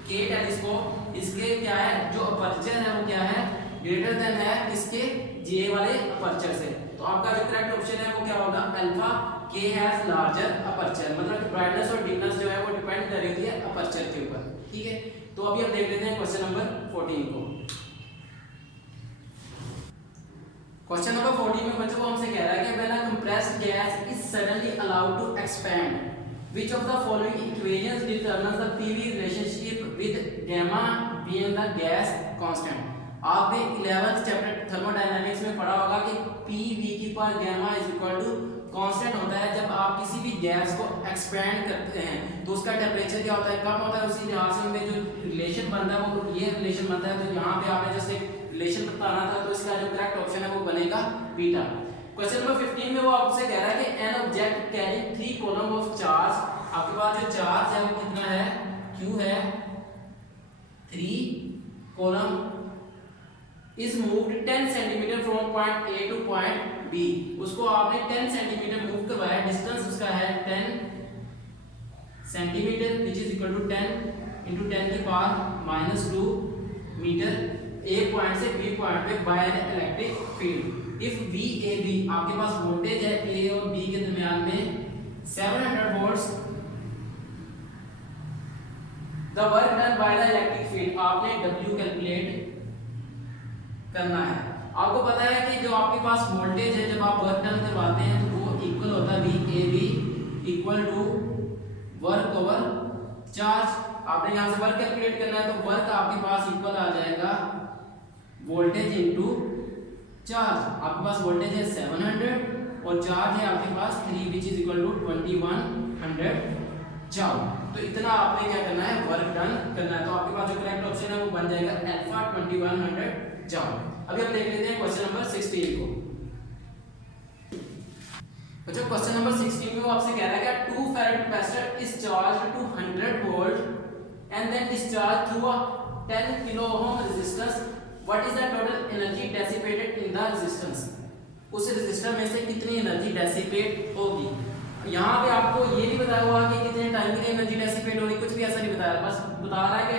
K टेलीस्कोप, इसके क्या है जो अपर्चर है वो क्या है ग्रेटर देन है किसके J वाले अपर्चर से। तो आपका जो करेक्ट ऑप्शन है वो क्या होगा alpha, K has larger aperture, मतलब कि ब्राइटनेस और डिमनेस जो है वो डिपेंड कर रही है अपर्चर के ऊपर। ठीक है, तो अभी हम देख लेते हैं क्वेश्चन नंबर 14 को। क्वेश्चन नंबर 14 में बच्चों को हमसे कह रहा है कि when a compressed gas is suddenly allowed to expand which of the following equations determines the PV relationship with gamma being the gas constant। आपने 11th चैप्टर थर्मोडायनामिक्स में पढ़ा होगा कि PV की power gamma is equal to constant होता है। जब आप किसी भी गैस को एक्सपैंड करते हैं तो उसका टेम्परेचर क्या होता है, कम होता है। उसी लिहाज से में जो रिलेशन बनता है वो ये रिलेशन बनता है। तो यहाँ पे आपने जैसे रिलेशन बताना था तो इसका जो करेक्ट ऑप्शन है वो बनेगा बीटा। क्वेश्चन नंबर 15 में वो आपसे कह रहा है कि an object carrying 3 column of charge, आपके पास जो चार्ज है वो कितना है Q है 3 column, is moved 10 centimetre from point A two point B। उसको आपने 10 सेंटीमीटर मूव करवाया, डिस्टेंस उसका है 10 centimetre which is equal to 10 into 10 की पावर -2 मीटर A पॉइंट से B पॉइंट पे by an electric field. If VAB आपके पास वोल्टेज है A और B के दरमियान में 700 volts, the work done by the electric field, आपने W कैलकुलेट करना है। आपको पता है कि जो आपके पास वोल्टेज है जब आप वर्क डन करवाते हैं तो वो इक्वल होता है VAB equal to work over charge. आपने यहाँ से वर्क कैलकुलेट करना है तो वर्क आपके पास इक्वल आ जाएगा वोल्टेज इनटू चार्ज। आपके पास वोल्टेज है 700 और चार्ज है आपके पास 3 which is equal to 2100 joule. तो इतना आपने क्या करना है वर्क डन करना है। तो आपके पास जो करेक्ट ऑप्शन है वो बन जाएगा अल्फा 2100 जूल। अभी हम देख लेते हैं क्वेश्चन नंबर 16 को। बच्चों क्वेश्चन नंबर 16 में वो आपसे कह रहा है कि 2 farad capacitor is charged to 100 volt and then discharge through a 10 kilo ohm resistance, what is the total energy dissipated in the resistance. उस रेजिस्टर में से कितनी एनर्जी डेसिपेट होगी। यहाँ पे आपको ये नहीं बताया हुआ कि कितने टाइम के लिए एनर्जी डेसिपेट हो रही, कुछ भी ऐसा नहीं बताया, बस बता रहा है कि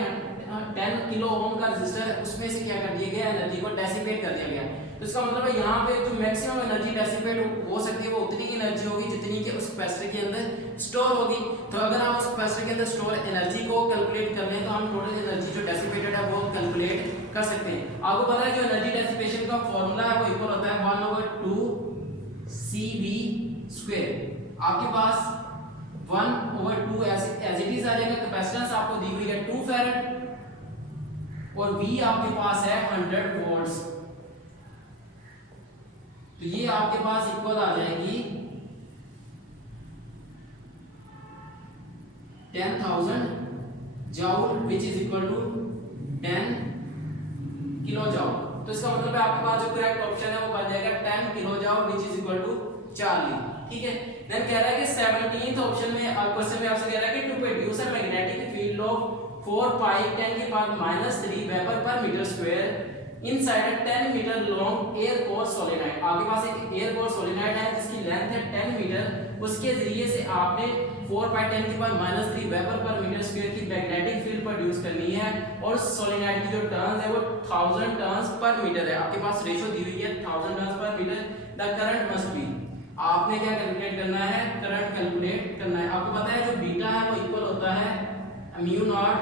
10 किलो ओम का रेजिस्टर है उसमें से क्या कर दिया गया एनर्जी को डेसिपेट कर दिया गया। तो इसका मतलब है यहाँ पे जो मैक्सिमम एनर्जी डेसिपेट हो सकती है वो उतनी ही एनर्जी होगी जितनी कि उस कैपेसिटर के अंदर स्टोर होगी। तो अगर हम उस कैपेसिटर के अंदर स्टोर एनर्जी को कैलकुलेट कर लें तो हम टोटल एनर्जी जो डेसिपेटेड है वो कैलकुलेट कर सकते हैं। आपको पता है जो एनर्जी डेसिपेशन का फॉर्मूला है वो इक्वल होता है 1/2 CV²। आपके पास 1/2 एज इट इज आ जाएगा। कैपेसिटेंस आपको दी हुई है 2 फैराड और V आपके पास है 100 वोल्ट्स। तो ये आपके पास इक्वल आ जाएगी 10,000 joule which is equal to 10 kilo joule. तो इसका मतलब है आपके पास जो करेक्ट ऑप्शन है वो बन जाएगा 10 kilo joule which is equal to 40। ठीक है, देन कह रहा है कि 17th ऑप्शन में क्वेश्चन में आपसे कह रहा है कि to produce a magnetic field of 4 pi 10 की power -3 weber per metre square inside a 10 metre long air core solenoid. आपके पास एक एयर कोर सोलेनॉइड है जिसकी लेंथ है 10 मीटर। उसके जरिए से आपने 4 पाई 10 की power -3 weber per metre square की मैग्नेटिक फील्ड प्रोड्यूस करनी है और सोलेनॉइड की जो टर्न्स है वो 1000 टर्न्स पर मीटर है। आपके पास रेशो दी हुई है 1000 turns per metre. The current must be, आपने क्या कैलकुलेट करना है, करंट कैलकुलेट करना है। आपको पता है जो बीटा है वो इक्वल होता है म्यू नॉट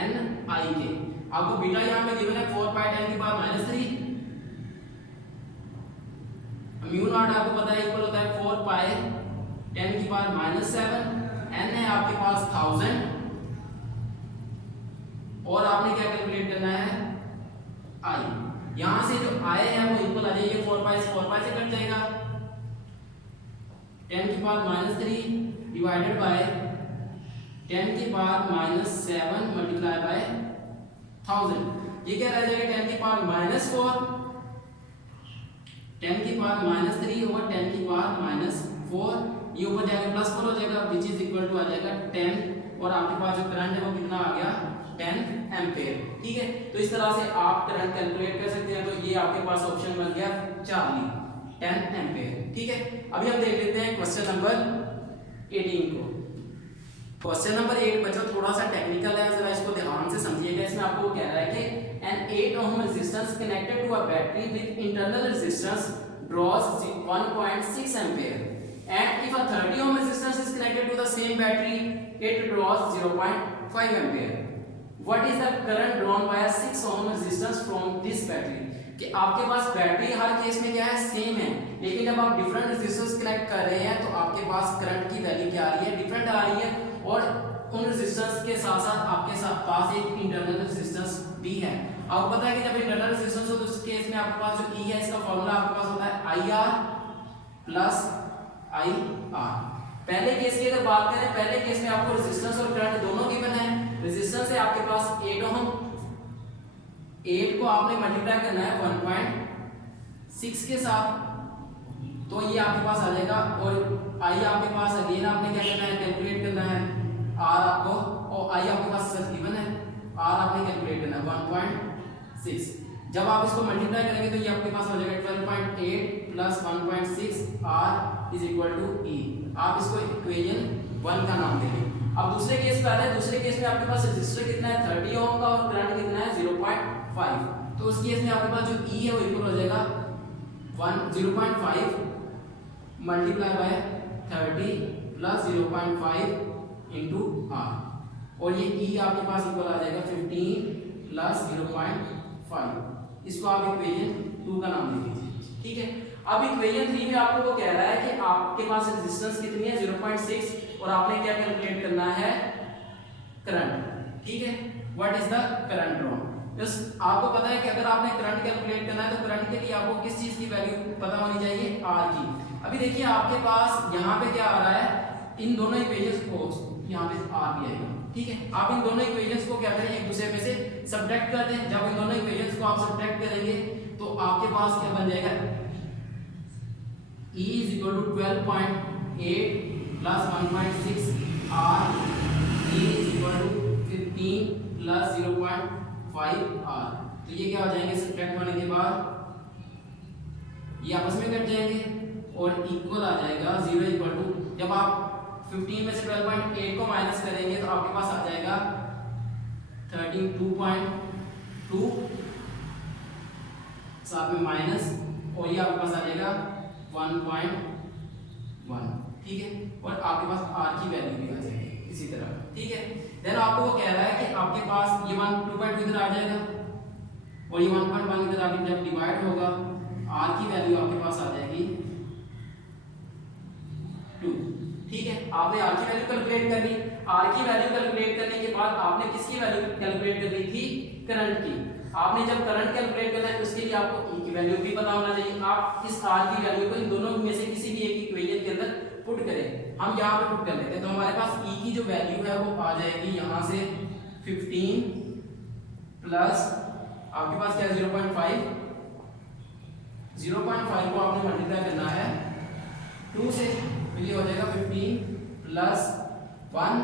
एन आई के। आपको बीटा यहां पे गिवन है 4 पाई 10 की पावर -3। म्यू नॉट आपको पता है इक्वल होता है 4 पाई 10 की पावर -7। एन है आपके पास 1000 और आपने क्या कैलकुलेट करना है आई। यहां से जो आई है वो इक्वल आ जाएगी 4 पाई से कट जाएगा। 10 की पावर -3 डिवाइडेड बाय 10 की पावर -7 मल्टीप्लाई बाय 1000। ये क्या रह जाएगा 10 की पावर -4, 10 की पावर -3 और 10 की पावर -4। ये ऊपर जाएगा +4 हो जाएगा विच इज इक्वल टू आ जाएगा 10 और आपके पास जो करंट है वो कितना आ गया 10 एम्पीयर। ठीक है, तो इस तरह से आप करंट कैलकुलेट कर सकते हैं। तो ये आपके पास ऑप्शन बन गया 10 एम्पीयर। ठीक है, अभी हम देख लेते हैं क्वेश्चन नंबर 18 को। क्वेश्चन नंबर 8 बच्चों थोड़ा सा टेक्निकल है, जरा इसको ध्यान से समझिएगा। इसमें आपको कह रहा है कि an 8 ohm resistance connected to a battery with internal resistance draws 1.6 ampere and if a 30 ohm resistance is connected to the same battery it draws 0.5 ampere. What is the current drawn by a 6 ohm resistance from this battery? कि आपके पास बैटरी हर केस में क्या है सेम है, लेकिन जब आप डिफरेंट रेजिस्टेंस कनेक्ट कर रहे हैं तो आपके पास करंट की वैल्यू क्या आ रही है, डिफरेंट आ रही है। और उन रेजिस्टेंस के साथ साथ आपके पास एक इंटरनल रेजिस्टेंस भी है। आपको पता है कि जब इंटरनल रेजिस्टेंस हो तो उस केस में आपके पास जो E है इसका फॉर्मूला आपके पास होता है IR प्लस IR। पहले केस की अगर बात करें, पहले केस में आपको रेजिस्टेंस और करंट दोनों गिवन है। रेजिस्टेंस है आपके पास 8 ओम, 8 को आपने मल्टीप्लाई करना है 1.6 के साथ तो ये आपके पास आ जाएगा। और आई आपके पास अगेन आपने क्या करना है, कैलकुलेट करना है आर आपको, और आई आपके पास सच गिवन है, आर आपने कैलकुलेट करना है 1.6। जब आप इसको मल्टीप्लाई करेंगे तो ये आपके पास हो जाएगा 12.8 plus 1.6 R is equal to E. आप इसको इक्वेशन 1 का नाम देंगे। अब दूसरे केस पे आते हैं। दूसरे केस में आपके पास रेजिस्टर कितना है 30 ओम का और करंट कितना है 0.5। तो उस केस में आपके पास जो ई है वो इक्वल हो जाएगा 0.5 multiply by 30 plus 0.5 into R और ये ई आपके पास इक्वल आ जाएगा 15 प्लस 0.5। इसको आप इक्वेशन 2 का नाम दे दीजिए। ठीक है, अब इक्वेशन 3 में आपको वो कह रहा है कि आपके पास रेजिस्टेंस कितनी है 0.6 और आपने क्या कैलकुलेट करना है करंट। ठीक है, what is the current drawn. बस आपको पता है कि अगर आपने करंट कैलकुलेट करना है तो करंट के लिए आपको किस चीज की वैल्यू पता होनी चाहिए, आर की। अभी देखिए आपके पास यहाँ पे क्या आ रहा है, इन दोनों इक्वेशंस को यहाँ पे आर भी आएगा। ठीक है, आप इन दोनों इक्वेशंस को क्या करें, एक दूसरे में से सब्ट्रैक्ट कर दें। जब इन दोनों इक्वेशंस को आप सब्ट्रैक्ट करेंगे तो आपके पास क्या बन जाएगा, E is equal to 12.8 plus 1.6 R E is equal to 15 plus 0.5 R। तो ये क्या हो जाएंगे, सब्ट्रैक्ट होने के बाद ये आपस में कट जाएंगे और इक्वल आ जाएगा 0 इक्वल टू, जब आप 15 में से 12.8 को माइनस करेंगे तो आपके पास आ जाएगा 32.2 साथ में माइनस, और ये आपके पास आ जाएगा 1.1, ठीक है, और आपके पास r की वैल्यू भी आ जाएगी इसी तरह, ठीक है। देन आपको वो कह रहा है कि आपके पास ये 2.2 इधर आ जाएगा और ये 1.1 इधर आके जब डिवाइड होगा r की वैल्यू आपके पास आ जाएगी 2, ठीक है। आपने r की वैल्यू कैलकुलेट कर ली। r की वैल्यू कैलकुलेट करने के बाद आपने किसकी वैल्यू कैलकुलेट कर ली थी? करंट की। आपने जब करंट कैलकुलेट करना है उसके लिए आपको e की वैल्यू भी पता होना चाहिए। आप इस r की वैल्यू को इन दोनों में से किसी भी एक इक्वेशन के अंदर पुट करें। हम यहाँ पे पुट कर लेते हैं, तो हमारे पास e की जो वैल्यू है वो आ जाएगी यहाँ से 15 प्लस आपके पास क्या 0.5 को आपने मल्टीप्लाई करना है 2 से, तो ये हो जाएगा 15 प्लस 1,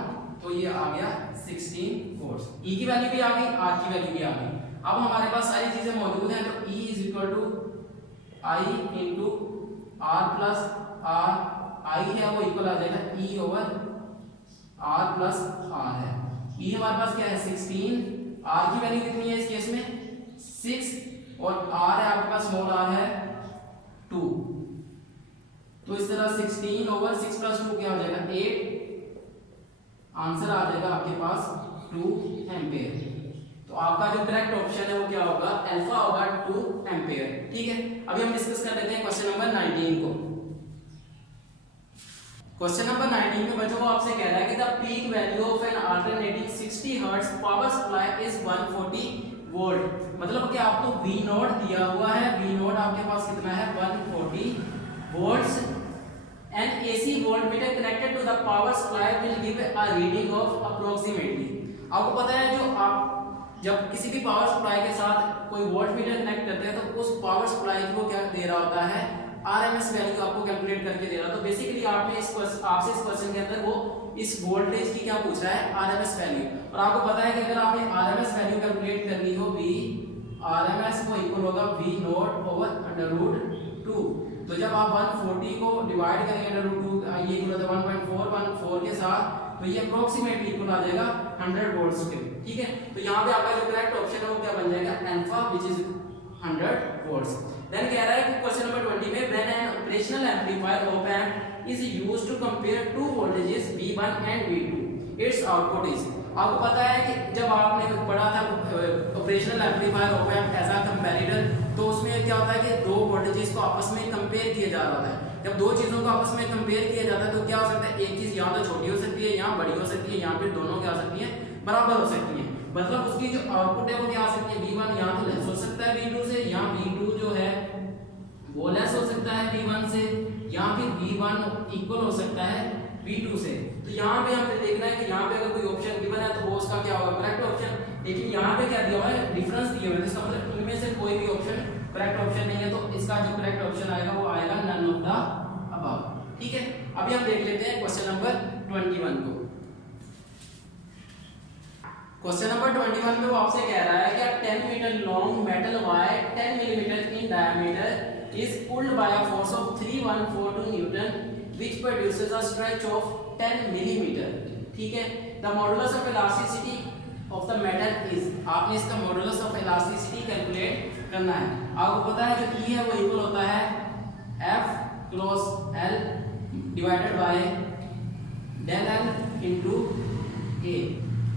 तो ये आ गया 16 वोल्ट। e की वैल्यू भी आ गई, r की वैल्यू भी आ गई। अब हमारे पास सारी चीजें मौजूद हैं, तो e is equal to I into R plus R, I है वो इक्वल आ जाएगा e over r plus r है। e हमारे पास क्या है 16, r की वैल्यू कितनी है इस केस में 6, और r है आपके पास स्मॉल r है 2, तो इस तरह 16 ओवर 6 प्लस 2 क्या हो जाएगा 8, आंसर आ जाएगा आपके पास 2 एम्पेयर। तो आपका जो करेक्ट ऑप्शन है वो क्या होगा? अल्फा होगा 2 एम्पेयर, ठीक है। अभी हम डिस्कस कर लेते हैं क्वेश्चन नंबर 19 को। क्वेश्चन नंबर 19 में बच्चों को आपसे कह रहा है कि the peak value of N alternating 60 hertz power supply is 140 volt. मतलब कि आपको V नोट दिया हुआ है, V नोट आपके पास कितना है 140 volts. An AC voltmeter connected to the power supply will give a reading of approximately। आपको पता है जो आप जब किसी भी पावर सप्लाई के साथ कोई वोल्टमीटर कनेक्ट करते हैं तो उस पावर सप्लाई को क्या दे रहा होता है? RMS वैल्यू आपको कैलकुलेट करके दे रहा है। तो बेसिकली आपने आपसे इस क्वेश्चन के अंदर वो इस वोल्टेज की क्या पूछ रहा है? RMS value. और आपको पता है कि अगर आपने RMS वैल्यू कैलकुलेट करनी हो V RMS वो इक्वल होगा V नोट ओवर √2। तो जब आप 140 को डिवाइड करेंगे √2, ये इक्वल होता है 1.414 के साथ, तो ये अप्रोक्सीमेटली इक्वल आ जाएगा 100 वोल्ट्स के, ठीक है। तो यहाँ पे आपका जो करेक्ट ऑप्शन है वो क्या बन जाएगा? Alpha which is 100 volts. Then कह रहा है कि क्वेश्चन नंबर 20 में when an operational amplifier op amp is used to compare two voltages V1 and V2 its output is. आपको पता है कि जब आपने पढ़ा था operational amplifier op amp as a comparator, तो उसमें क्या होता है कि दो वोल्टेजेस को आपस में कंपेयर किया जा रहा है। जब दो चीजों को आपस में कंपेयर किया जाता है तो क्या हो सकता है? एक चीज यहाँ तो छोटी हो सकती है, यहाँ बड़ी हो सकती है, यहाँ पे दोनों क्या हो सकती है? बराबर हो सकती है। मतलब उसकी जो आउटपुट है वो क्या आ सकती है? V1 यहाँ तो लेस हो सकता है V2 से, यहाँ V2 जो है वो लेस हो सकता है V1 से, यहाँ पे V1 इक्वल हो सकता है V2 से। तो यहाँ पे हमें देखना है कि यहाँ पे अगर कोई ऑप्शन गिवन है तो वो उसका क्या होगा? Correct option. लेकिन यहाँ पे क्या दिया हुआ है? डिफरेंस दिया हुआ है, इसका मतलब इनमें से कोई भी ऑप्शन करेक्ट ऑप्शन नहीं है, तो इसका जो करेक्ट ऑप्शन आएगा वो आएगा नन ऑफ द अबव, ठीक है। अभी हम देख लेते हैं क्वेश्चन नंबर 21 को। क्वेश्चन नंबर 21 में वो आपसे कह रहा है कि 10 metre long metal wire 10 millimetre in diameter is pulled by a force of 3142 Newton which produces a stretch of 10 millimeter, ठीक है। The modulus of elasticity of the metal is, आपने इसका modulus of elasticity कैलकुलेट करना है। आपको पता है जो E है वो इक्वल होता है F cross L divided by del L into A,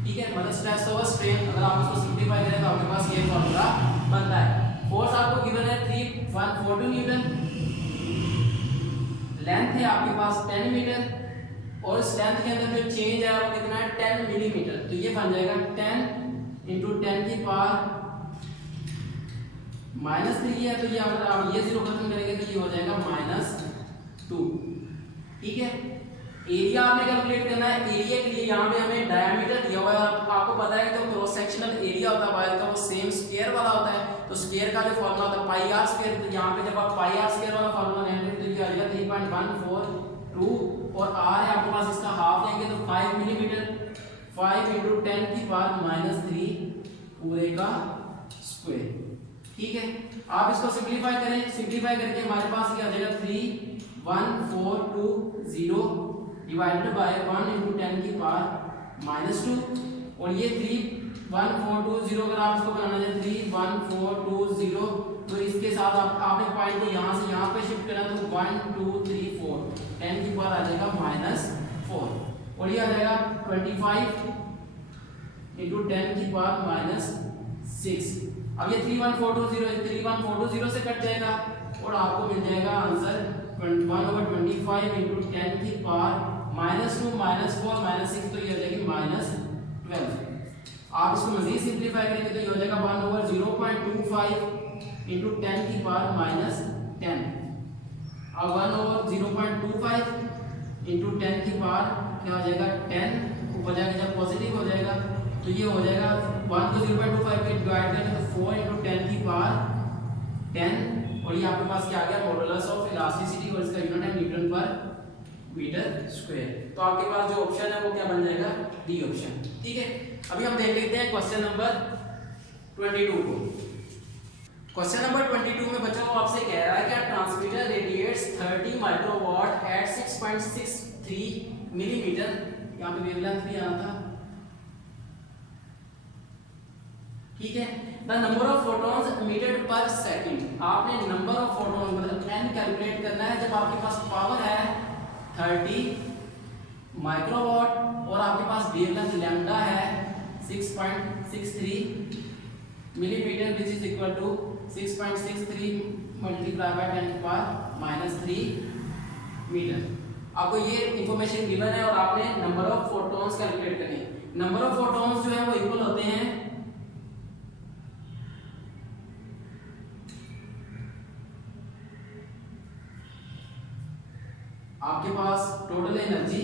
ठीक है। मतलब स्ट्रेस ओवर स्ट्रेन, अगर आप इसको सिंपलीफाई करें तो आपके पास ये फॉर्मूला बनता है। फोर्स आपको गिवन है 3142 न्यूटन, लेंथ है आपके पास 10 मीटर, और इस लेंथ के अंदर जो चेंज है वो कितना है? 10 मिलीमीटर। तो ये बन जाएगा 10 इंटू 10 की पावर -3 है, तो ये अगर आप ये जीरो खत्म करेंगे तो ये हो जाएगा -2, ठीक है। एरिया आपने कैलकुलेट करना है। एरिया के लिए यहाँ पे हमें डायमीटर दिया हुआ है। आपको पता है कि जो क्रॉस सेक्शनल एरिया होता है वायर का वो सेम स्क्वायर वाला होता है, तो स्क्वायर का जो फॉर्मूला होता है पाई आर स्क्वायर। तो यहाँ पे जब आप पाई आर स्क्वायर वाला फॉर्मूला लेंगे तो ये आ जाएगा 3.142, और आर है आपके पास इसका हाफ लेंगे तो 5 मिलीमीटर, 5 इंटू 10 की पावर -3 पूरे का स्क्वायर, ठीक है। आप इसको सिंपलीफाई करें, सिंपलीफाई करके हमारे पास ये आ जाएगा 31420 डिवाइडेड बाय 1 इंटू 10 की पावर -2, और ये 31420 अगर आप इसको बनाना चाहें 31420 तो इसके साथ आपने पॉइंट को यहाँ से यहाँ पे शिफ्ट करना, तो 1 2 3 4 10 की पावर आ जाएगा -4 और ये आ जाएगा 25 इंटू 10 की पावर -6। अब ये 31420 से कट जाएगा और आपको मिल जाएगा आंसर 1/25 इंटू 10 की पावर -2 -4 -6, तो ये हो जाएगी -12। आप इसको मजीद सिंप्लीफाई करेंगे तो ये हो जाएगा 1/0.25 इंटू 10 की पावर -10। अब 1/0.25 इंटू 10 की पावर क्या हो जाएगा 10, ऊपर जाएगा जब पॉजिटिव हो जाएगा तो ये हो जाएगा 1 को 0.25 के डिवाइड करेंगे तो 4 इंटू 10 की पावर 10 और ये आपके पास क्या आ गया मॉडुलस ऑफ इलास्टिसिटी और इसका यूनिट है न्यूटन पर मीटर स्क्वायर। तो आपके पास जो ऑप्शन है वो क्या बन जाएगा डी ऑप्शन। ठीक है, अभी हम देख लेते हैं क्वेश्चन नंबर 22 को। क्वेश्चन नंबर 22 में बच्चों को आपसे कह रहा है कि transmitter radiates 30 microwatt at 6.63 millimetre, यहाँ पे वेवलेंथ भी आना था। ठीक है, the number of photons emitted per second. आपने नंबर ऑफ फोटॉन मतलब n कैलकुलेट करना है जब आपके पास पावर है 30 माइक्रोवाट और आपके पास वेवलेंथ लैम्डा है 6.63 millimetre which is equal to 6.63 multiply by 10 की पावर -3 मीटर। आपको ये इंफॉर्मेशन गिवन है और आपने नंबर ऑफ फोटॉन्स कैलकुलेट करने। नंबर ऑफ फोटॉन्स जो है वो इक्वल होते हैं आपके पास total energy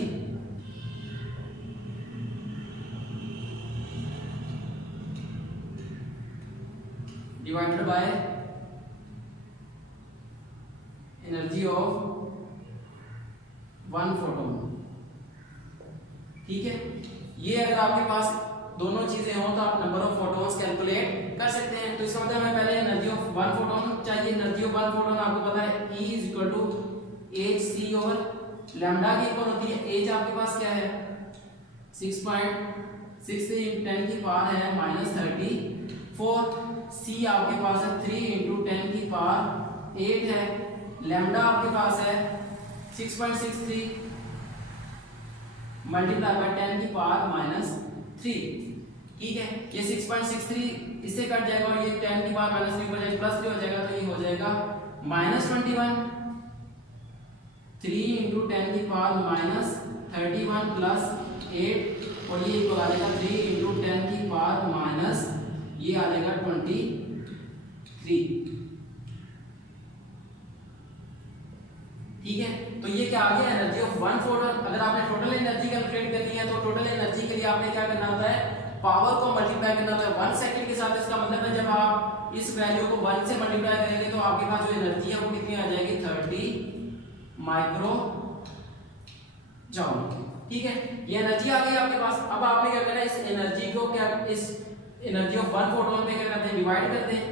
divided by energy of one photon. ठीक है, ये अगर आपके पास दोनों चीजें हो तो आप नंबर ऑफ फोटॉन्स कैलकुलेट कर सकते हैं। तो इसका मतलब हमें पहले एनर्जी ऑफ वन फोटोन चाहिए। एनर्जी ऑफ वन फोटोन आपको पता है E is equal to H C over lambda की इक्वल होती है। एज आपके पास क्या है 6.63 10 की पावर है -34। सी आपके पास है 3 इंटू 10 की पावर 8 है। लैम्डा आपके पास है 6.63 मल्टीप्लाई बाय 10 की पावर -3। ठीक है, ये 6.63 इससे कट जाएगा और ये 10 की पावर -3 हो जाएगा +3 हो जाएगा तो ये हो जाएगा -21। 3 इंटू 10 की पावर -31 प्लस 8 और ये इक्वल आ जाएगा 3 इंटू 10 की पावर ये आ जाएगा 23। ठीक है, तो ये क्या आ गया एनर्जी ऑफ वन फोटोन। अगर आपने टोटल एनर्जी कैलकुलेट करनी है तो टोटल एनर्जी के लिए आपने क्या करना होता है पावर को मल्टीप्लाई करना होता है 1 सेकंड के साथ। इसका मतलब है जब आप इस वैल्यू को 1 से मल्टीप्लाई करेंगे तो आपके पास जो एनर्जी है वो कितनी आ जाएगी 30 माइक्रो जूल। ठीक है, ये एनर्जी आ गई आपके पास। अब आपने क्या करना है इस एनर्जी को क्या इस एनर्जी ऑफ वन फोटोन पे क्या करते हैं डिवाइड करते हैं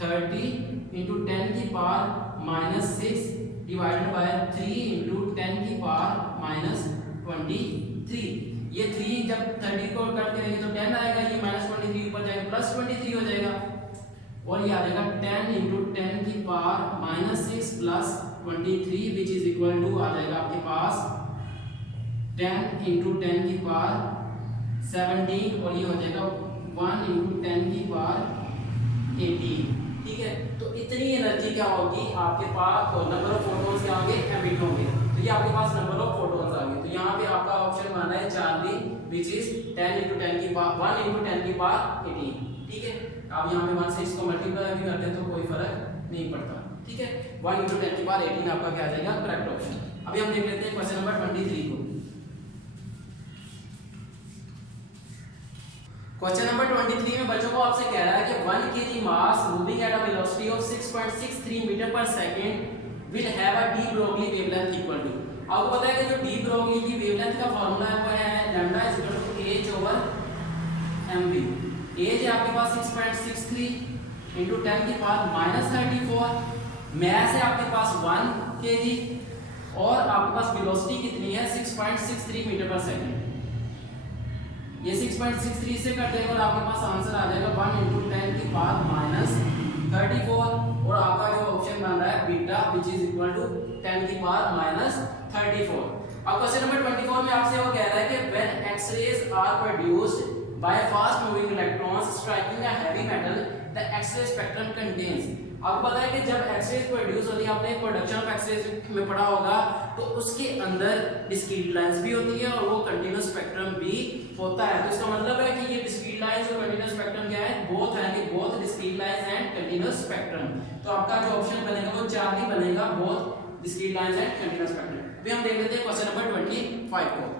30 इंटू 10 की पावर -6 डिवाइडेड बाय 3 इंटू 10 की पावर -23। ये 3 जब 30 को कट करेंगे तो 10 आएगा, ये -23 ऊपर जाएगा +23 हो जाएगा और ये आ जाएगा 10 इंटू 10 की power -6 plus 23 which is equal to आ जाएगा आपके पास 10 इंटू 10 की पावर 17 और ये हो जाएगा 1 इंटू 10 की पावर 18। ठीक है, तो इतनी एनर्जी क्या होगी आपके पास और नंबर ऑफ फोटॉन्स क्या होंगे एमिट होंगे। तो ये आपके पास नंबर ऑफ फोटॉन्स आ गए। तो यहाँ पे आपका ऑप्शन बना है चार्ली विच इज 10 इंटू 10 की पावर 1 इंटू 10 की पावर 18। ठीक है, आप यहाँ पे 1 से इसको मल्टीप्लाई भी करते हैं तो कोई फर्क नहीं पड़ता। ठीक है, 1 इंटू 10 की पावर 18 आपका क्या आ जाएगा करेक्ट ऑप्शन। अभी हम देख लेते हैं क्वेश्चन नंबर 23 को। क्वेश्चन नंबर 23 में बच्चों को आपसे कह रहा है कि 1 kg mass moving at a velocity of 6.63 metre पर second will have a de Broglie wavelength equal to. आपको पता है कि जो डी ब्रोगली की वेवलेंथ का फार्मूला है वो है lambda is equal to h over mv। एज है आपके पास 6.63 इंटू 10 की पावर -34। मास है आपके पास 1 kg और आपके पास वेलोसिटी कितनी है 6.63 मीटर पर सेकंड। ये 6.63 से कट जाएगा और आपके पास आंसर आ जाएगा 1 इंटू 10 की पावर 34 और आपका जो ऑप्शन बन रहा है beta which is equal to 10 की पावर माइनस 34। अब क्वेश्चन नंबर 24 में आपसे वो कह रहा है कि when X-rays are produced by fast moving electrons striking a heavy metal the X-ray spectrum contains. आपको पता है कि जब एक्स-रेज प्रोड्यूस होती है, आपने प्रोडक्शन ऑफ एक्स-रेज में पढ़ा होगा, तो उसके अंदर डिस्क्रीट लाइंस भी होती है और वो कंटीन्यूअस स्पेक्ट्रम भी होता है। तो इसका मतलब है कि ये डिस्क्रीट लाइंस और कंटीन्यूअस स्पेक्ट्रम क्या है, बोथ है कि both discrete lines and continuous spectrum. तो आपका जो ऑप्शन बनेगा वो 4 भी बनेगा, both discrete lines and continuous spectrum. अभी हम देख लेते हैं क्वेश्चन नंबर 25 को।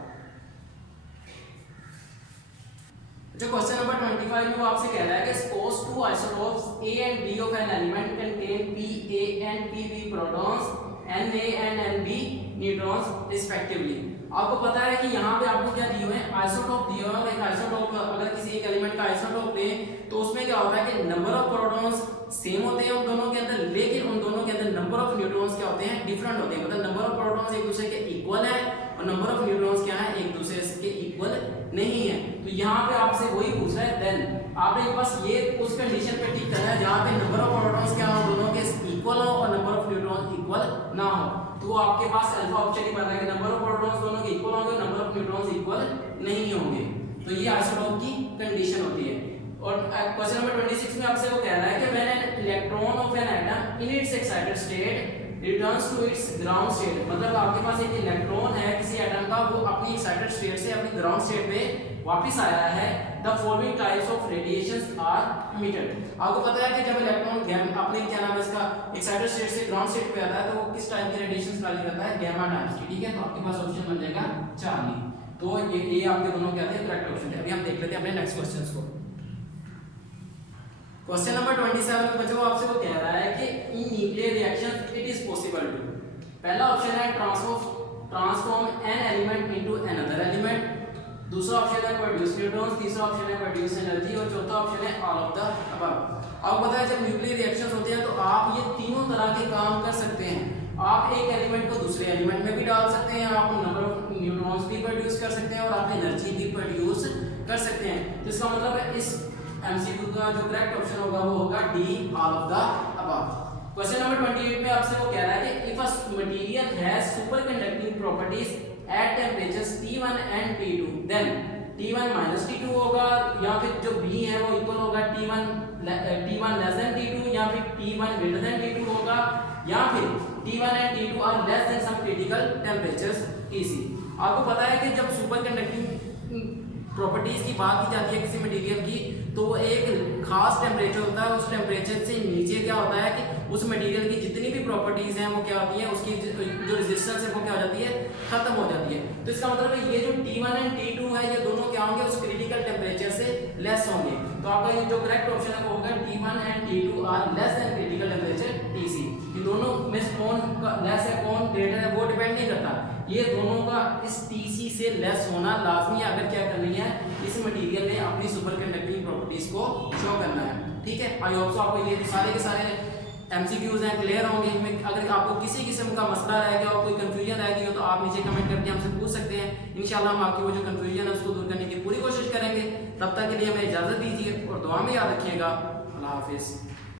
जो क्वेश्चन नंबर 25 में वो आपसे कह रहा है कि suppose two isotopes A and B of an element contain Pa and Pb protons, Na and Nb neutrons respectively। आपको पता है कि यहाँ पे आपको क्या दिए हुए हैं, आइसोटोप दिए हुए हैं। एक आइसोटोप, अगर किसी एक एलिमेंट का आइसोटोप लें तो उसमें क्या होता है कि नंबर ऑफ प्रोटॉन्स सेम होते हैं उन दोनों के अंदर, लेकिन उन दोनों के अंदर नंबर ऑफ न्यूट्रॉन्स क्या होते हैं, डिफरेंट होते हैं। मतलब नंबर ऑफ प्रोटॉन्स एक दूसरे के इक्वल है और नंबर ऑफ न्यूट्रॉन्स क्या है, एक दूसरे के इक्वल नहीं है। तो यहाँ पे आपसे वही पूछ रहा है, देन आपने बस ये उस कंडीशन पे टिक करना है जहाँ पे नंबर ऑफ प्रोटॉन्स क्या हो, दोनों के इक्वल हो और नंबर ऑफ न्यूट्रॉन्स इक्वल ना हो। तो आपके पास अल्फा ऑप्शन ही बन रहा है कि नंबर ऑफ प्रोटॉन्स दोनों के इक्वल होंगे, नंबर ऑफ न्यूट्रॉन्स इक्वल नहीं होंगे। तो ये आइसोटोप की कंडीशन होती है। और क्वेश्चन नंबर 26 में आपसे वो कह रहा है कि when an electron of an atom in its excited state returns to its ground state. मतलब आपके पास एक इलेक्ट्रॉन है किसी एटम का, वो अपनी एक्साइटेड स्टेट से अपनी ग्राउंड स्टेट पे वापस आया है, the following types of radiations are emitted. आपको पता है कि जब इलेक्ट्रॉन अपने क्या नाम है इसका एक्साइटेड स्टेट से ग्राउंड स्टेट पे आता है तो वो किस टाइप की रेडिएशंस निकाली करता है, गामा टाइप्स की। ठीक है, तो आपके पास ऑप्शन बन जाएगा चार्ली। तो ये आपके दोनों क्या थे, करेक्ट ऑप्शन थे। अभी हम देख लेते हैं अपने नेक्स्ट क्वेश्चंस को। क्वेश्चन नंबर 27 में बच्चों आपसे वो कह रहा है कि in nuclear reaction it is possible to, पहला ऑप्शन है transform an element into another element, दूसरा ऑप्शन है प्रोड्यूस न्यूट्रॉन्स, तीसरा ऑप्शन है प्रोड्यूस एनर्जी और चौथा ऑप्शन है ऑल ऑफ द अबव। अब पता है जब न्यूक्लियर रिएक्शंस होते हैं तो आप ये तीनों तरह के काम कर सकते हैं। आप एक एलिमेंट को दूसरे एलिमेंट में भी डाल सकते हैं, आप नंबर ऑफ न्यूट्रॉन्स भी प्रोड्यूस कर सकते हैं और आप एनर्जी भी प्रोड्यूस कर सकते हैं। तो इसका मतलब है इस एमसीक्यू का जो करेक्ट ऑप्शन होगा वो होगा D, all of the above. Question number 28 में आपसे वो कह रहा है कि if a material has super conducting properties at temperatures T1 and T2 then T1 minus T2 होगा, या फिर जो B है वो इक्वल होगा T1 लेस देन T2, या फिर T1 ग्रेटर देन T2 होगा, या फिर T1 and T2 are less than some critical temperatures Tc। आपको पता है कि जब सुपर कंडक्टिंग प्रॉपर्टीज की बात की जाती है किसी मटेरियल की, तो वो एक खास टेम्परेचर होता है, उस टेम्परेचर से नीचे क्या होता है कि उस मटेरियल की जितनी भी प्रॉपर्टीज हैं वो क्या होती है, उसकी जो रेजिस्टेंस है वो क्या हो जाती है, खत्म हो जाती है। तो इसका मतलब है ये जो T1 एंड T2 है ये दोनों क्या होंगे, उस क्रिटिकल टेम्परेचर से लेस होंगे। तो आपका ये जो करेक्ट ऑप्शन है वो होगा T1 and T2 are less than critical temperature Tc। ये दोनों में कौन लेस है कौन ग्रेटर है वो डिपेंड नहीं करता, ये दोनों का इस Tc से लेस होना लाजमी है अगर क्या करनी है, इस मटेरियल ने अपनी सुपर कंडक्टिंग प्रॉपर्टीज को शो करना है। ठीक है, आई होप सो आपको ये सारे के सारे एमसीक्यूज हैं क्लियर होंगे। इनमें अगर आपको किसी किस्म का मसला रह गया हो, कोई कंफ्यूजन रह गई हो, तो आप नीचे कमेंट करके हमसे पूछ सकते हैं। इंशाल्लाह हम आपकी वो जो कंफ्यूजन है उसको दूर करने की पूरी कोशिश करेंगे। तब तक के लिए हमें इजाज़त दीजिए और दुआ में याद रखिएगा। अल्लाह हाफिज़।